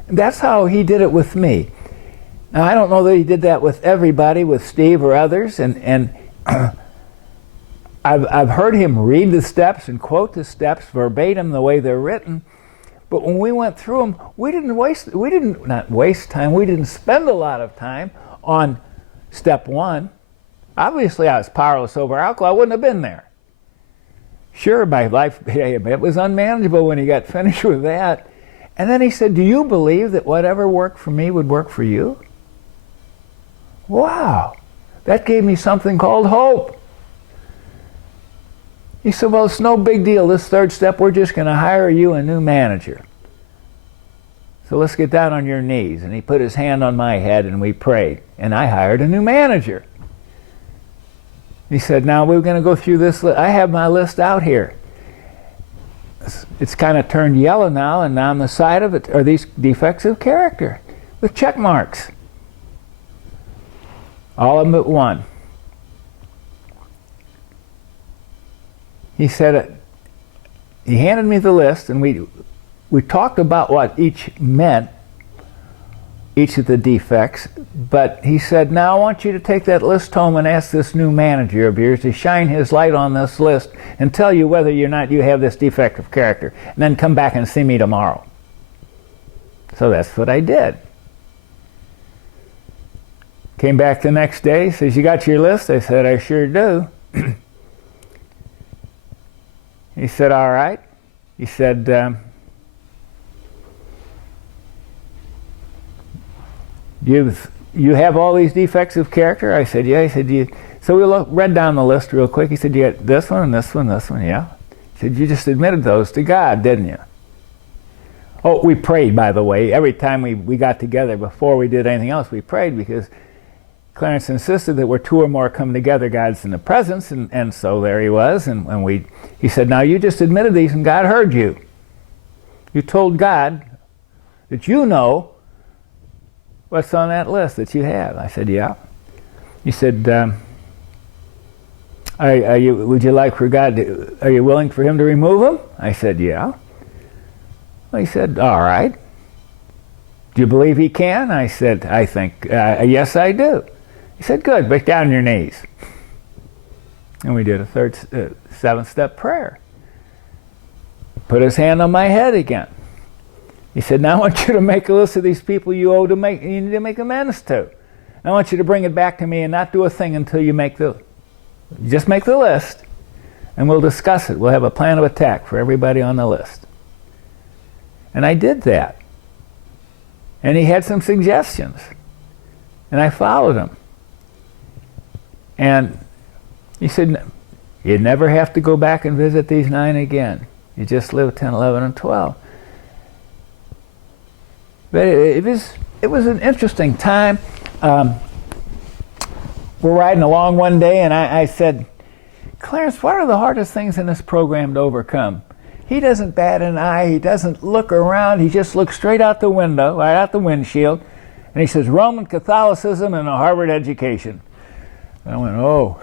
And that's how he did it with me. Now, I don't know that he did that with everybody, with Steve or others, and I've heard him read the steps and quote the steps verbatim the way they're written, but when we went through them, we didn't spend a lot of time on step 1. Obviously, I was powerless over alcohol. I wouldn't have been there. Sure, my life, it was unmanageable when he got finished with that. And then he said, do you believe that whatever worked for me would work for you? Wow, that gave me something called hope. He said, well, it's no big deal. This 3rd step, we're just going to hire you a new manager. So let's get down on your knees. And he put his hand on my head and we prayed. And I hired a new manager. He said, now we're going to go through this. I have my list out here. It's kind of turned yellow now, and on the side of it are these defects of character with check marks. All of them but one. He said, he handed me the list, and we talked about what each meant, each of the defects, but he said, now I want you to take that list home and ask this new manager of yours to shine his light on this list and tell you whether or not you have this defect of character, and then come back and see me tomorrow. So that's what I did. Came back the next day, says, you got your list? I said, I sure do. He said, all right. He said, you have all these defects of character? I said, yeah. He said, so we read down the list real quick. He said, you got this one and this one, this one, yeah. He said, you just admitted those to God, didn't you? Oh, we prayed, by the way. Every time we got together, before we did anything else, we prayed, because Clarence insisted that where two or more come together, God's in the presence, and so there he was. And he said, now you just admitted these and God heard you. You told God that you know what's on that list that you have. I said, yeah. He said, would you like for God to, are you willing for him to remove them? I said, yeah. Well, he said, all right. Do you believe he can? I said, I think, yes, I do. He said, good, break down on your knees. And we did a seventh-step prayer. Put his hand on my head again. He said, now I want you to make a list of these people you need to make amends to. And I want you to bring it back to me and not do a thing until you just make the list, and we'll discuss it. We'll have a plan of attack for everybody on the list. And I did that. And he had some suggestions. And I followed them. And he said, you never have to go back and visit these 9 again. You just live 10, 11, and 12. But it was an interesting time. We're riding along one day, and I said, Clarence, what are the hardest things in this program to overcome? He doesn't bat an eye. He doesn't look around. He just looks straight out the window, right out the windshield. And he says, Roman Catholicism and a Harvard education. And I went, oh.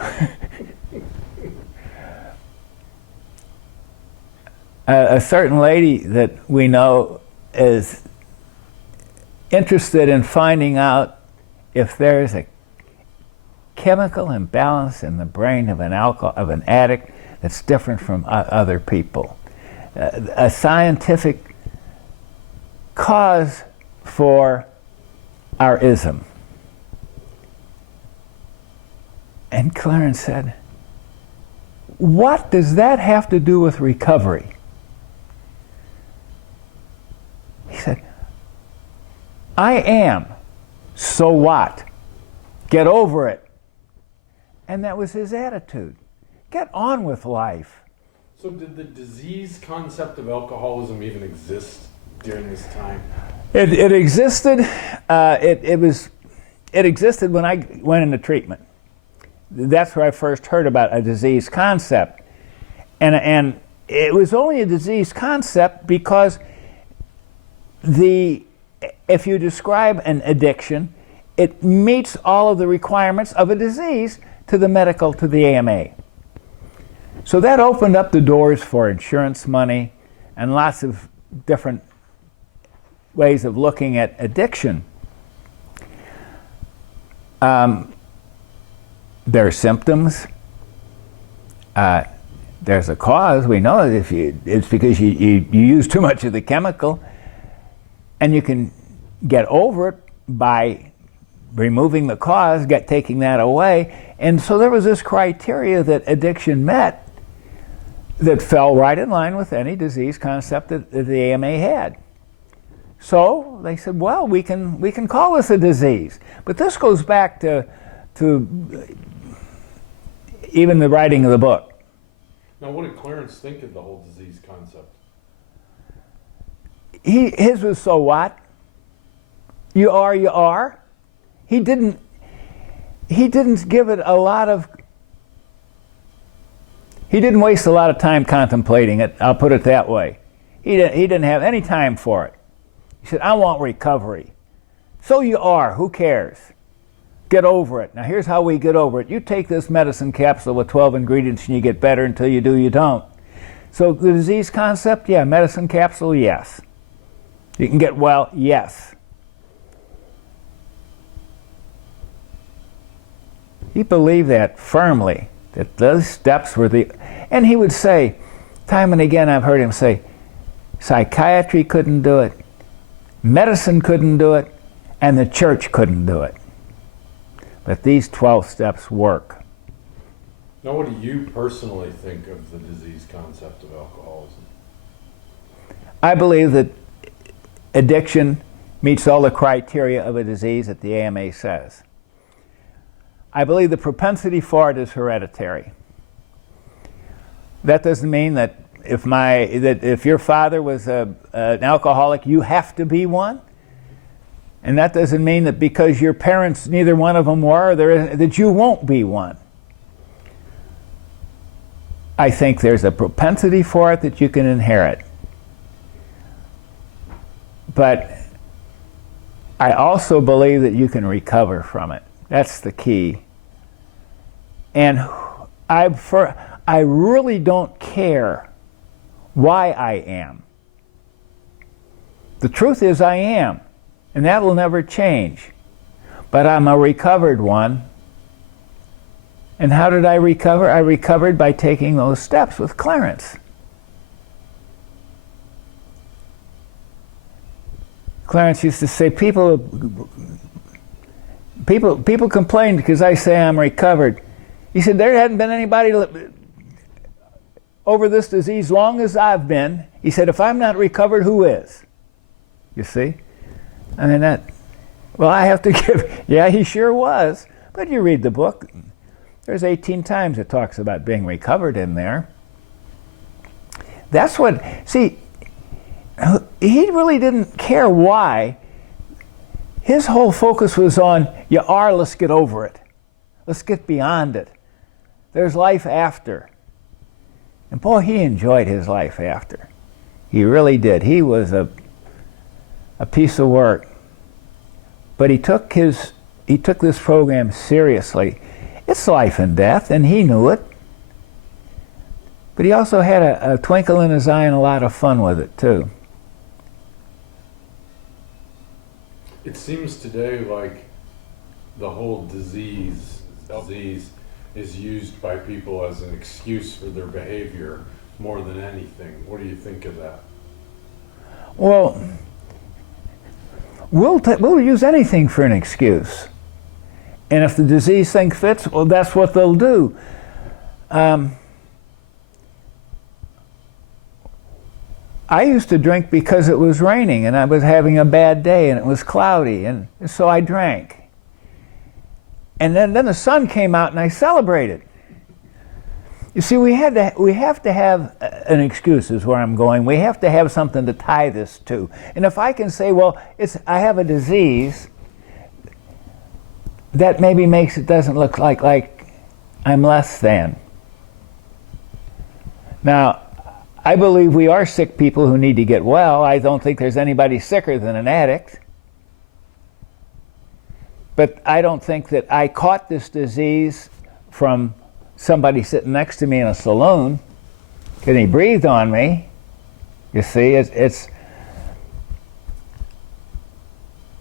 A certain lady that we know is interested in finding out if there's a chemical imbalance in the brain of an addict that's different from other people. A scientific cause for our ism. And Clarence said, what does that have to do with recovery? He said, I am. So what? Get over it. And that was his attitude. Get on with life. So did the disease concept of alcoholism even exist during this time? It existed. It existed when I went into treatment. That's where I first heard about a disease concept. And it was only a disease concept because if you describe an addiction, it meets all of the requirements of a disease to the AMA. So that opened up the doors for insurance money and lots of different ways of looking at addiction. There are symptoms. There's a cause. We know it's because you use too much of the chemical, and you can get over it by removing the cause, taking that away. And so there was this criteria that addiction met that fell right in line with any disease concept that the AMA had. So they said, well, we can call this a disease. But this goes back to even the writing of the book. Now, what did Clarence think of the whole disease concept? His was, so what? You are. He didn't give it a lot of. He didn't waste a lot of time contemplating it. I'll put it that way. He didn't have any time for it. He said, I want recovery. So you are. Who cares? Get over it. Now here's how we get over it. You take this medicine capsule with 12 ingredients and you get better. Until you do, you don't. So the disease concept, yeah. Medicine capsule, yes. You can get well, yes. He believed that firmly, that those steps were the... And he would say, time and again I've heard him say, psychiatry couldn't do it, medicine couldn't do it, and the church couldn't do it. But these 12 steps work. Now, what do you personally think of the disease concept of alcoholism? I believe that addiction meets all the criteria of a disease that the AMA says. I believe the propensity for it is hereditary. That doesn't mean that if your father was an alcoholic, you have to be one. And that doesn't mean that because your parents, neither one of them were, that you won't be one. I think there's a propensity for it that you can inherit. But I also believe that you can recover from it. That's the key. And I really don't care why I am. The truth is I am, and that will never change. But I'm a recovered one. And how did I recover? I recovered by taking those steps with Clarence. Clarence used to say, people complain because I say I'm recovered. He said, there hadn't been anybody over this disease long as I've been. He said, if I'm not recovered, who is? You see? I mean, I have to give, yeah, he sure was. But you read the book, there's 18 times it talks about being recovered in there. That's what, see, he really didn't care why. His whole focus was on, let's get over it. Let's get beyond it. There's life after. And boy, he enjoyed his life after. He really did. He was a piece of work. But he took this program seriously. It's life and death, and he knew it. But he also had a twinkle in his eye and a lot of fun with it, too. It seems today like the whole disease is used by people as an excuse for their behavior more than anything. What do you think of that? Well, we'll use anything for an excuse. And if the disease thing fits, well, that's what they'll do. I used to drink because it was raining and I was having a bad day and it was cloudy, and so I drank. And then the sun came out and I celebrated. You see, we have to have an excuse is where I'm going. We have to have something to tie this to. And if I can say, well, I have a disease, that maybe makes it doesn't look like I'm less than. Now, I believe we are sick people who need to get well. I don't think there's anybody sicker than an addict. But I don't think that I caught this disease from somebody sitting next to me in a saloon, and he breathed on me. You see,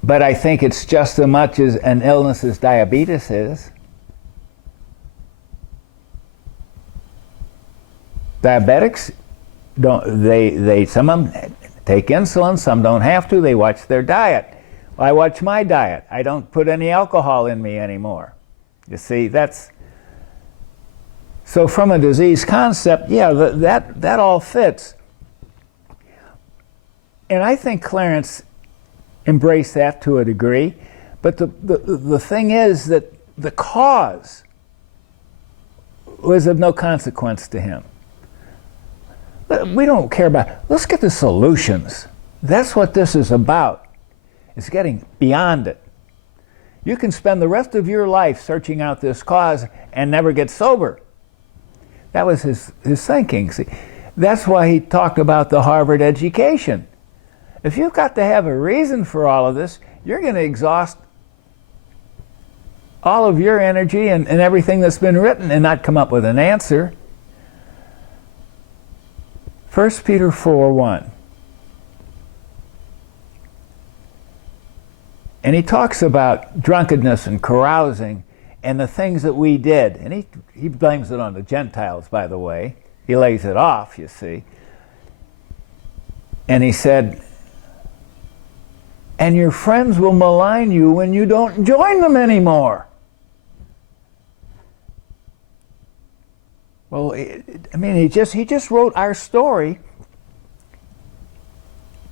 but I think it's just as much as an illness as diabetes is. Diabetics some of them take insulin, some don't have to. They watch their diet. Well, I watch my diet. I don't put any alcohol in me anymore. You see, so from a disease concept, yeah, that all fits. And I think Clarence embraced that to a degree, but the thing is that the cause was of no consequence to him. We don't care about, let's get the solutions. That's what this is about. It's getting beyond it. You can spend the rest of your life searching out this cause and never get sober. That was his thinking. See, that's why he talked about the Harvard education. If you've got to have a reason for all of this, you're going to exhaust all of your energy and everything that's been written and not come up with an answer. 1 Peter 4:1. And he talks about drunkenness and carousing and the things that we did, and he blames it on the Gentiles, by the way. He lays it off, you see. And he said, and your friends will malign you when you don't join them anymore. Well, I mean, he just wrote our story.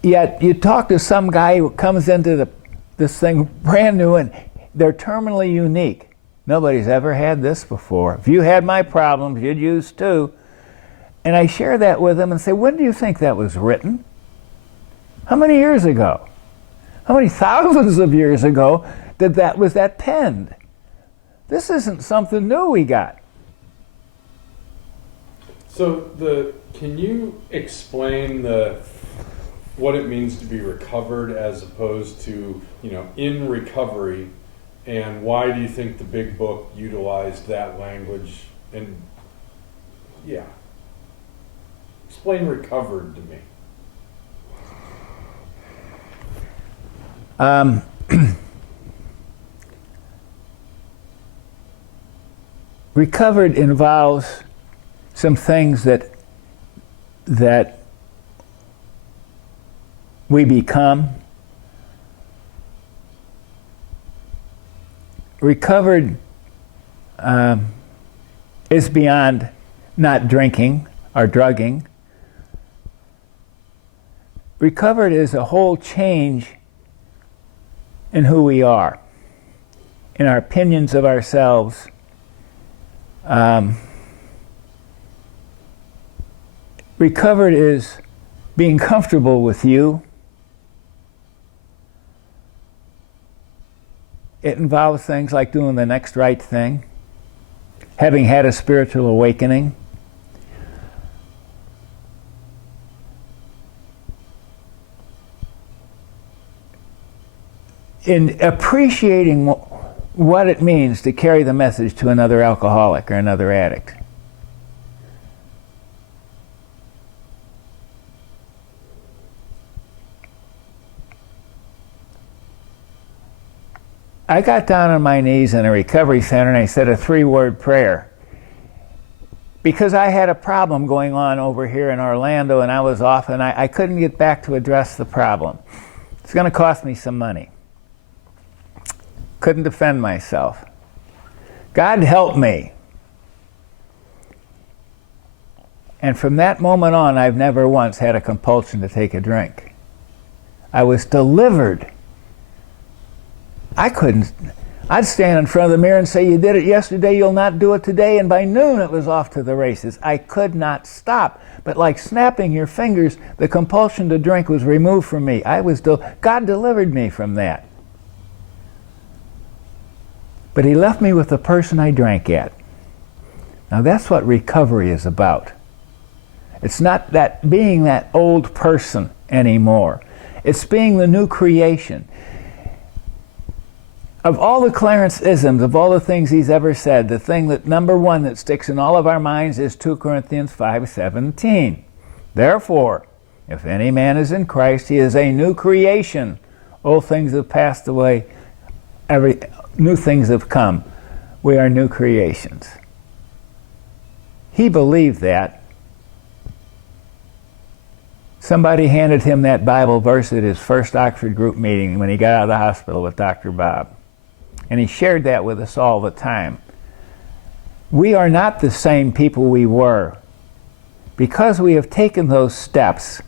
Yet you talk to some guy who comes into this thing brand new, and they're terminally unique. Nobody's ever had this before. If you had my problems, you'd use too. And I share that with them and say, when do you think that was written? How many years ago? How many thousands of years ago was that penned? This isn't something new we got. So can you explain what it means to be recovered as opposed to, in recovery, and why do you think the big book utilized that language? And yeah, explain recovered to me. Recovered involves some things that we become. Recovered is beyond not drinking or drugging. Recovered is a whole change in who we are, in our opinions of ourselves. Recovered is being comfortable with you. It involves things like doing the next right thing, having had a spiritual awakening, in appreciating what it means to carry the message to another alcoholic or another addict. I got down on my knees in a recovery center and I said a 3-word prayer because I had a problem going on over here in Orlando and I was off and I couldn't get back to address the problem. It's going to cost me some money. Couldn't defend myself. God help me. And from that moment on, I've never once had a compulsion to take a drink. I was delivered. I'd stand in front of the mirror and say, you did it yesterday, you'll not do it today, and by noon it was off to the races. I could not stop. But like snapping your fingers, the compulsion to drink was removed from me. God delivered me from that. But he left me with the person I drank at. Now that's what recovery is about. It's not that being that old person anymore. It's being the new creation. Of all the Clarence isms, of all the things he's ever said, the thing that number one that sticks in all of our minds is 2 Corinthians 5:17. Therefore, if any man is in Christ, he is a new creation. Old things have passed away, new things have come. We are new creations. He believed that. Somebody handed him that Bible verse at his first Oxford group meeting when he got out of the hospital with Dr. Bob. And he shared that with us all the time. We are not the same people we were. Because we have taken those steps,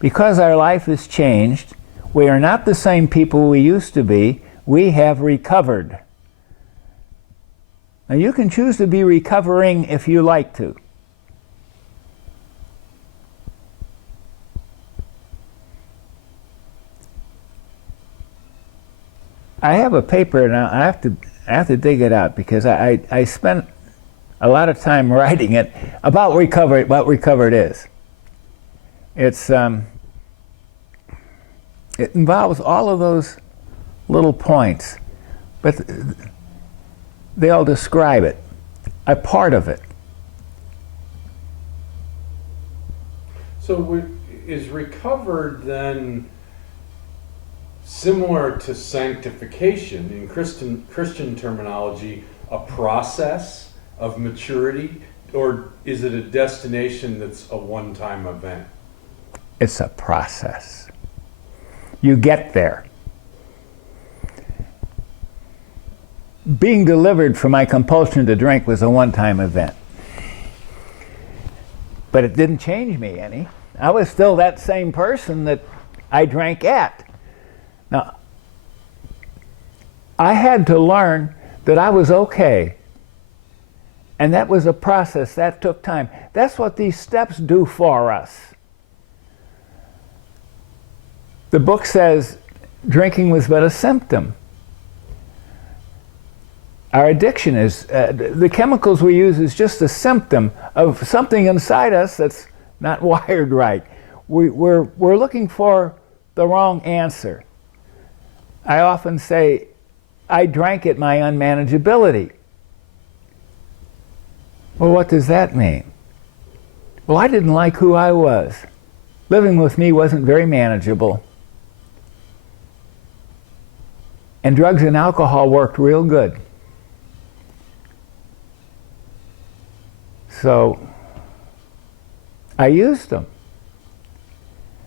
because our life has changed, we are not the same people we used to be. We have recovered. Now you can choose to be recovering if you like to. I have a paper now. I have to dig it out because I spent a lot of time writing it about recovery, what recovered is. It involves all of those little points, but they all describe it, a part of it. So is recovered then similar to sanctification in Christian terminology, a process of maturity, or is it a destination that's a one-time event? It's a process. You get there. Being delivered from my compulsion to drink was a one-time event. But it didn't change me any. I was still that same person that I drank at. Now, I had to learn that I was okay. And that was a process. That took time. That's what these steps do for us. The book says drinking was but a symptom. Our addiction is, the chemicals we use is just a symptom of something inside us that's not wired right. We're looking for the wrong answer. I often say, I drank at my unmanageability. Well, what does that mean? Well, I didn't like who I was. Living with me wasn't very manageable. And drugs and alcohol worked real good. So I used them.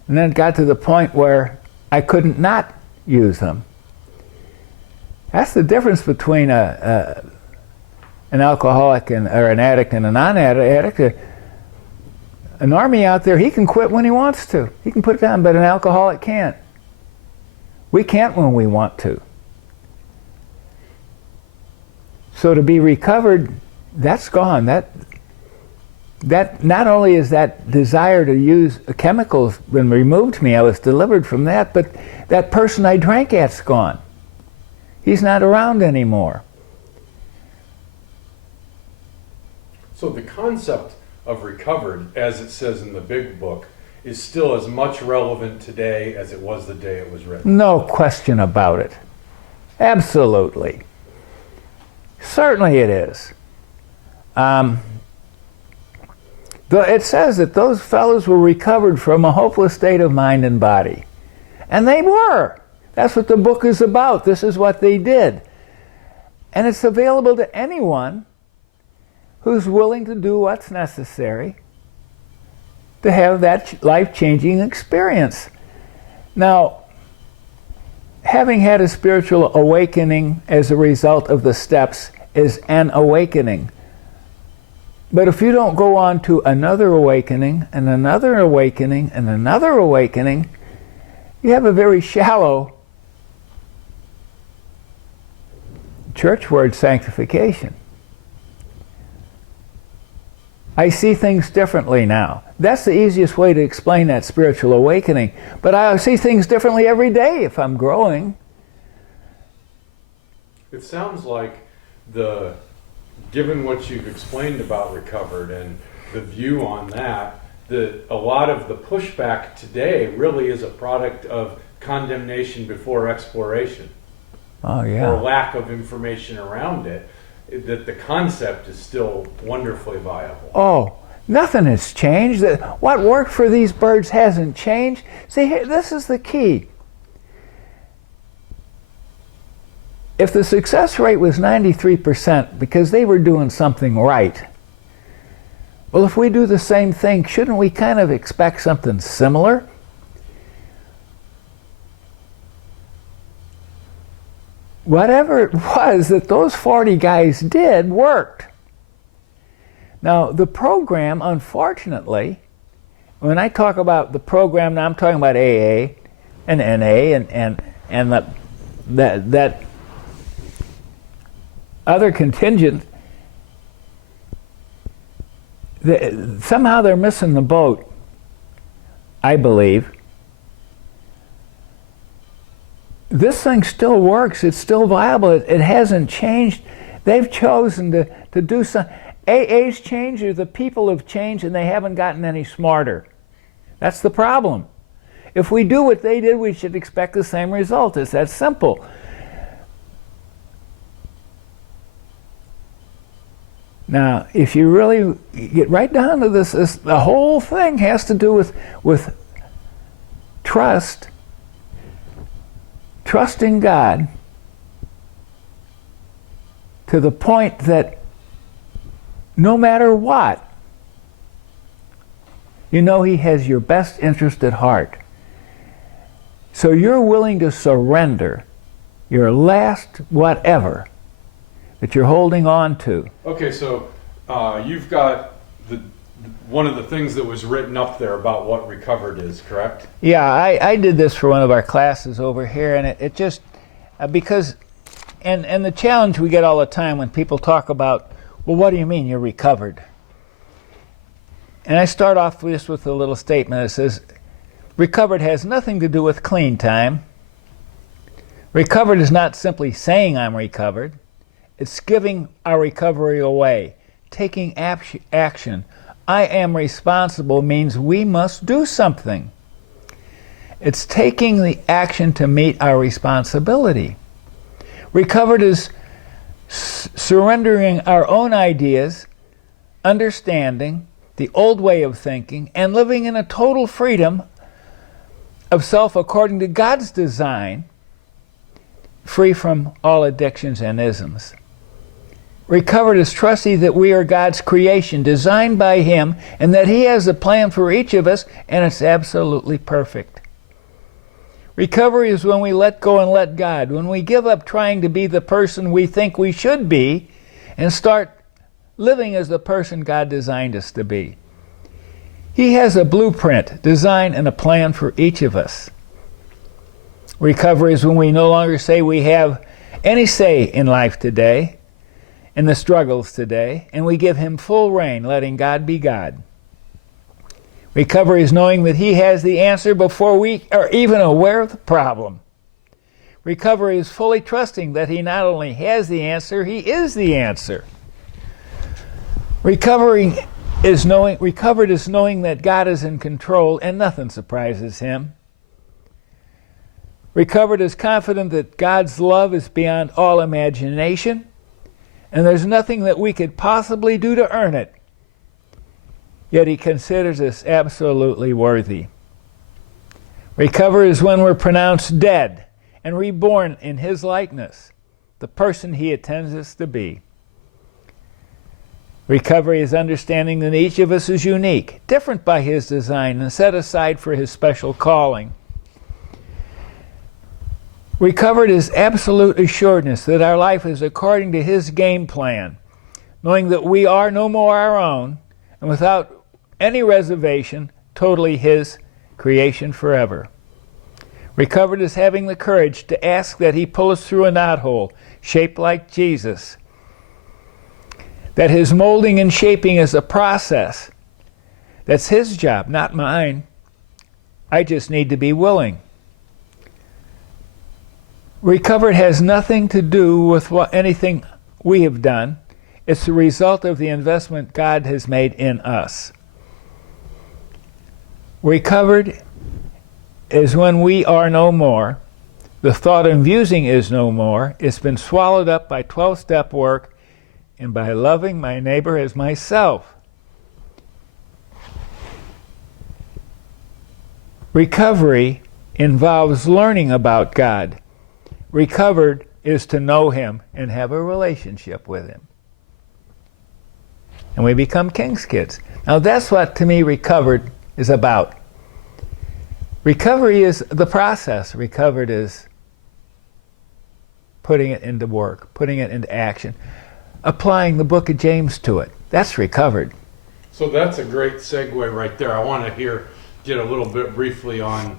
And then it got to the point where I couldn't not use them. That's the difference between an alcoholic or an addict and a non-addict. An army out there, he can quit when he wants to. He can put it down, but an alcoholic can't. We can't when we want to. So to be recovered, that's gone. That not only is that desire to use chemicals been removed from me, I was delivered from that, but that person I drank at's gone. He's not around anymore. So the concept of recovered, as it says in the big book, is still as much relevant today as it was the day it was written. No question about it. Absolutely. Certainly it is. It says that those fellows were recovered from a hopeless state of mind and body. And they were. That's what the book is about. This is what they did. And it's available to anyone who's willing to do what's necessary to have that life-changing experience. Now, having had a spiritual awakening as a result of the steps is an awakening. But if you don't go on to another awakening, and another awakening, and another awakening, you have a very shallow church word sanctification. I see things differently now. That's the easiest way to explain that spiritual awakening. But I see things differently every day if I'm growing. It sounds like given what you've explained about recovered and the view on that a lot of the pushback today really is a product of condemnation before exploration. Oh, yeah. Or lack of information around it, that the concept is still wonderfully viable. Oh, nothing has changed. What worked for these birds hasn't changed. See, this is the key. If the success rate was 93% because they were doing something right, well, if we do the same thing, shouldn't we kind of expect something similar? Whatever it was that those 40 guys did worked. Now, the program, unfortunately, when I talk about the program, now I'm talking about AA and NA and that other contingent, somehow they're missing the boat, I believe. This thing still works. It's still viable. It hasn't changed. They've chosen to do something. AA's changed, or the people have changed, and they haven't gotten any smarter. That's the problem. If we do what they did, we should expect the same result. It's that simple. Now, if you really get right down to this, the whole thing has to do with trust. Trusting God to the point that no matter what, you know He has your best interest at heart. So you're willing to surrender your last whatever that you're holding on to. Okay, so you've got one of the things that was written up there about what recovered is, correct? Yeah, I did this for one of our classes over here, and it just, because, and the challenge we get all the time when people talk about, well, what do you mean you're recovered? And I start off just with a little statement that says, recovered has nothing to do with clean time. Recovered is not simply saying I'm recovered. It's giving our recovery away, taking action. I am responsible means we must do something. It's taking the action to meet our responsibility. Recovered is surrendering our own ideas, understanding the old way of thinking, and living in a total freedom of self according to God's design, free from all addictions and isms. Recovered is trusting that we are God's creation, designed by Him, and that He has a plan for each of us, and it's absolutely perfect. Recovery is when we let go and let God, when we give up trying to be the person we think we should be, and start living as the person God designed us to be. He has a blueprint, design, and a plan for each of us. Recovery is when we no longer say we have any say in life today, in the struggles today, and we give Him full reign, letting God be God. Recovery is knowing that He has the answer before we are even aware of the problem. Recovery is fully trusting that He not only has the answer, He is the answer. Recovered is knowing that God is in control and nothing surprises Him. Recovered is confident that God's love is beyond all imagination, and there's nothing that we could possibly do to earn it. Yet He considers us absolutely worthy. Recovered is when we're pronounced dead and reborn in His likeness, the person He intends us to be. Recovery is understanding that each of us is unique, different by His design, and set aside for His special calling. Recovered is absolute assuredness that our life is according to His game plan, knowing that we are no more our own, and without any reservation, totally His creation forever. Recovered is having the courage to ask that He pull us through a knothole, shaped like Jesus. That His molding and shaping is a process. That's His job, not mine. I just need to be willing. Recovered has nothing to do with anything we have done. It's the result of the investment God has made in us. Recovered is when we are no more. The thought of using is no more. It's been swallowed up by 12-step work and by loving my neighbor as myself. Recovery involves learning about God. Recovered is to know Him and have a relationship with Him. And we become King's kids. Now that's what, to me, recovered is about. Recovery is the process. Recovered is putting it into work, putting it into action, applying the book of James to it. That's recovered. So that's a great segue right there. I want to get a little bit briefly on,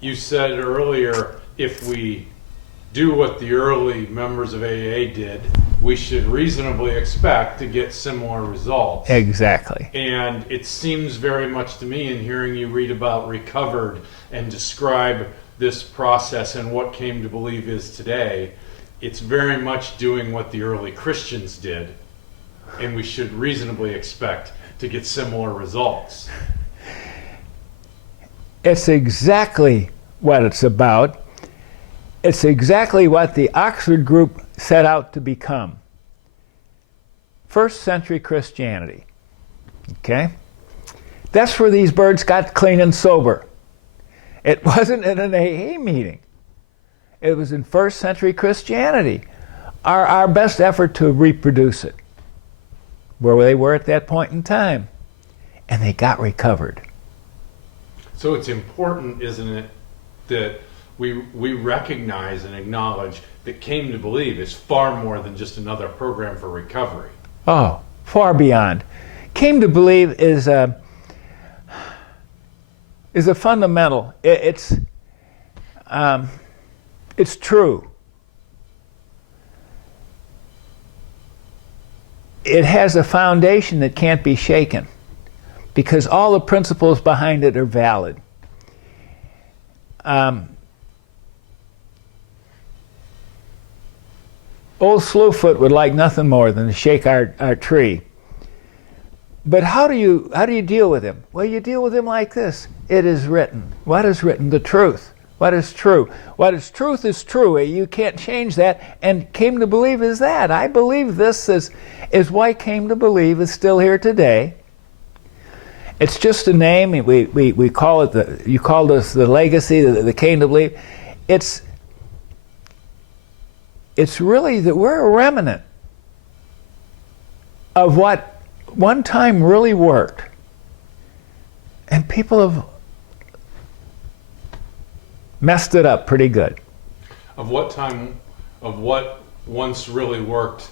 you said earlier, if we do what the early members of AA did, we should reasonably expect to get similar results. Exactly. And it seems very much to me, in hearing you read about recovered and describe this process and what came to believe is today, it's very much doing what the early Christians did, and we should reasonably expect to get similar results. It's exactly what it's about. It's exactly what the Oxford group set out to become. First century Christianity. Okay? That's where these birds got clean and sober. It wasn't at an AA meeting. It was in first century Christianity. our best effort to reproduce it where they were at that point in time. And they got recovered. So it's important, isn't it, that we recognize and acknowledge that Came to Believe is far more than just another program for recovery. Oh, far beyond. Came to Believe is a fundamental. It's true. It has a foundation that can't be shaken because all the principles behind it are valid. Old Slewfoot would like nothing more than to shake our tree. But how do you deal with him? Well, you deal with him like this. It is written. What is written? The truth. What is true? What is truth is true. You can't change that. And Came to Believe is that. I believe this is why Came to Believe is still here today. It's just a name. We call it you called us the legacy, the Came to Believe. It's really that we're a remnant of what one time really worked. And people have messed it up pretty good. Of what once really worked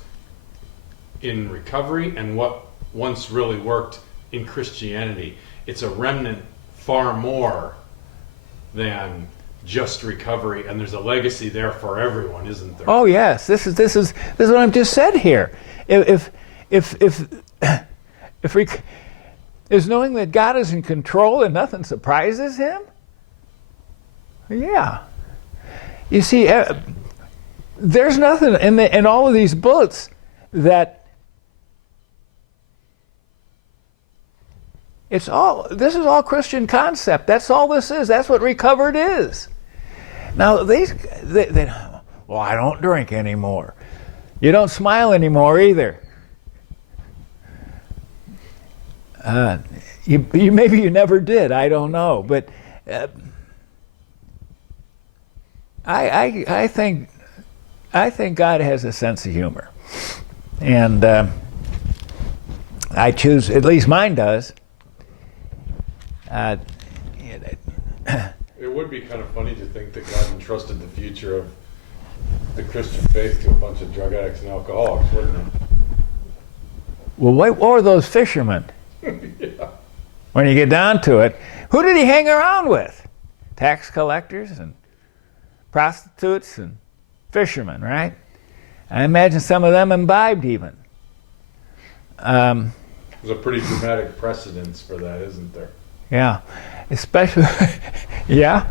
in recovery and what once really worked in Christianity. It's a remnant far more than just recovery, and there's a legacy there for everyone, isn't there? Oh yes, this is what I've just said here. If is knowing that God is in control and nothing surprises Him. Yeah. You see, there's nothing in all of these bullets that this is all Christian concept. That's all this is. That's what recovered is. Now, well, I don't drink anymore. You don't smile anymore either. Maybe you never did. I don't know. But I think God has a sense of humor, and I choose. At least mine does. It would be kind of funny to think that God entrusted the future of the Christian faith to a bunch of drug addicts and alcoholics, wouldn't it? Well, what were those fishermen? Yeah. When you get down to it, who did he hang around with? Tax collectors and prostitutes and fishermen, right? I imagine some of them imbibed even. There's a pretty dramatic precedence for that, isn't there? Yeah, especially, yeah.